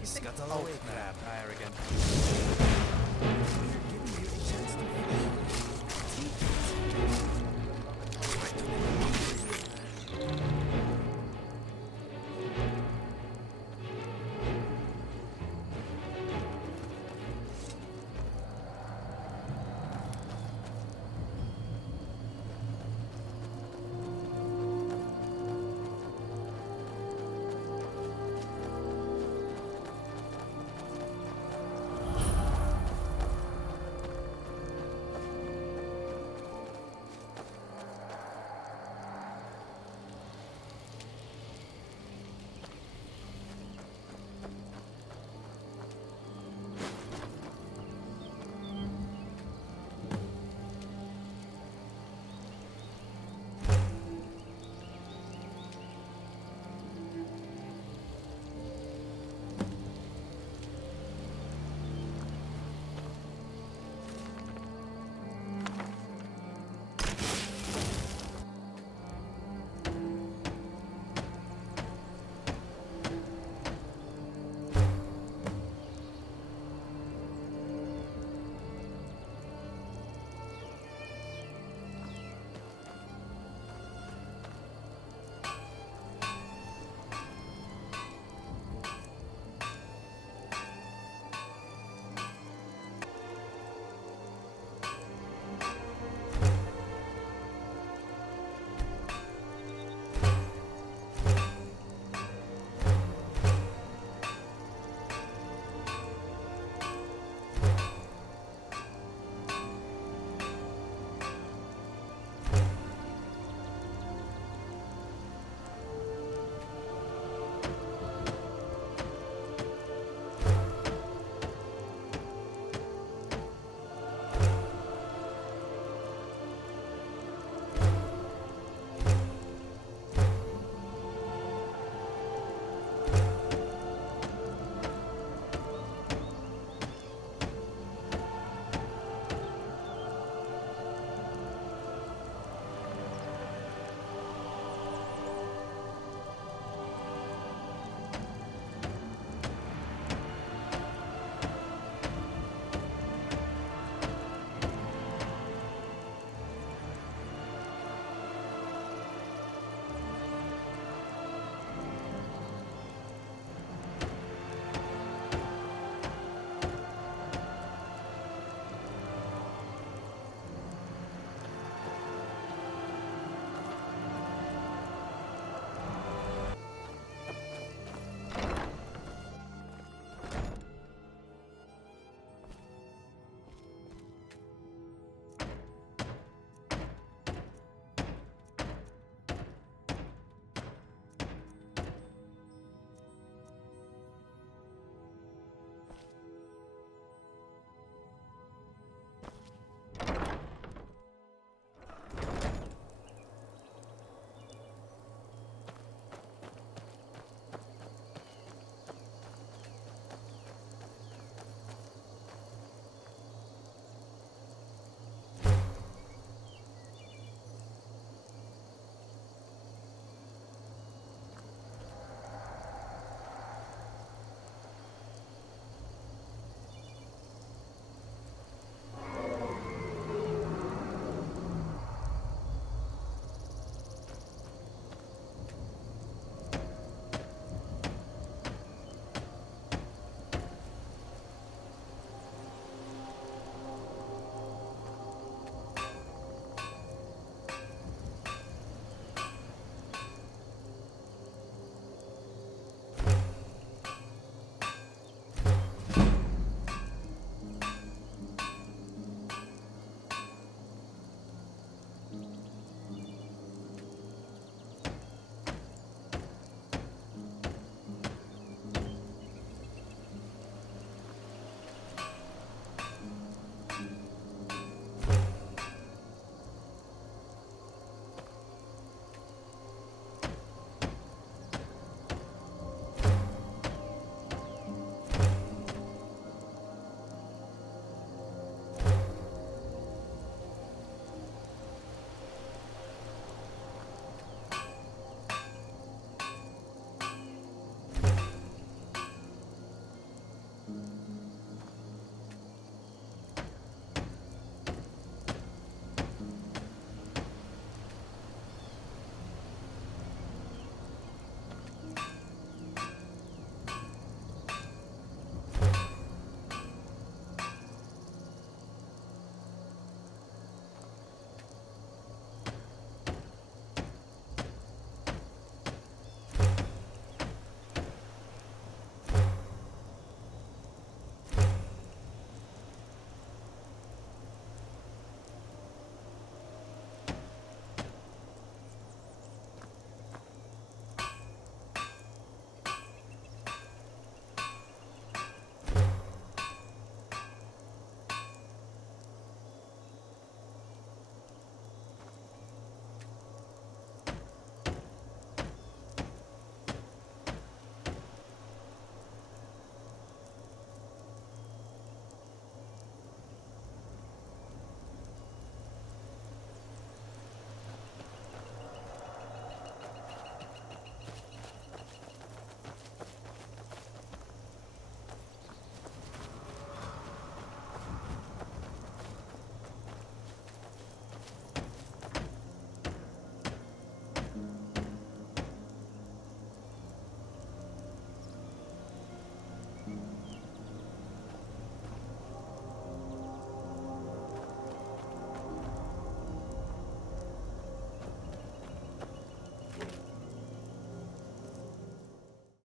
Scuttle Oh away, crap, crab. higher again.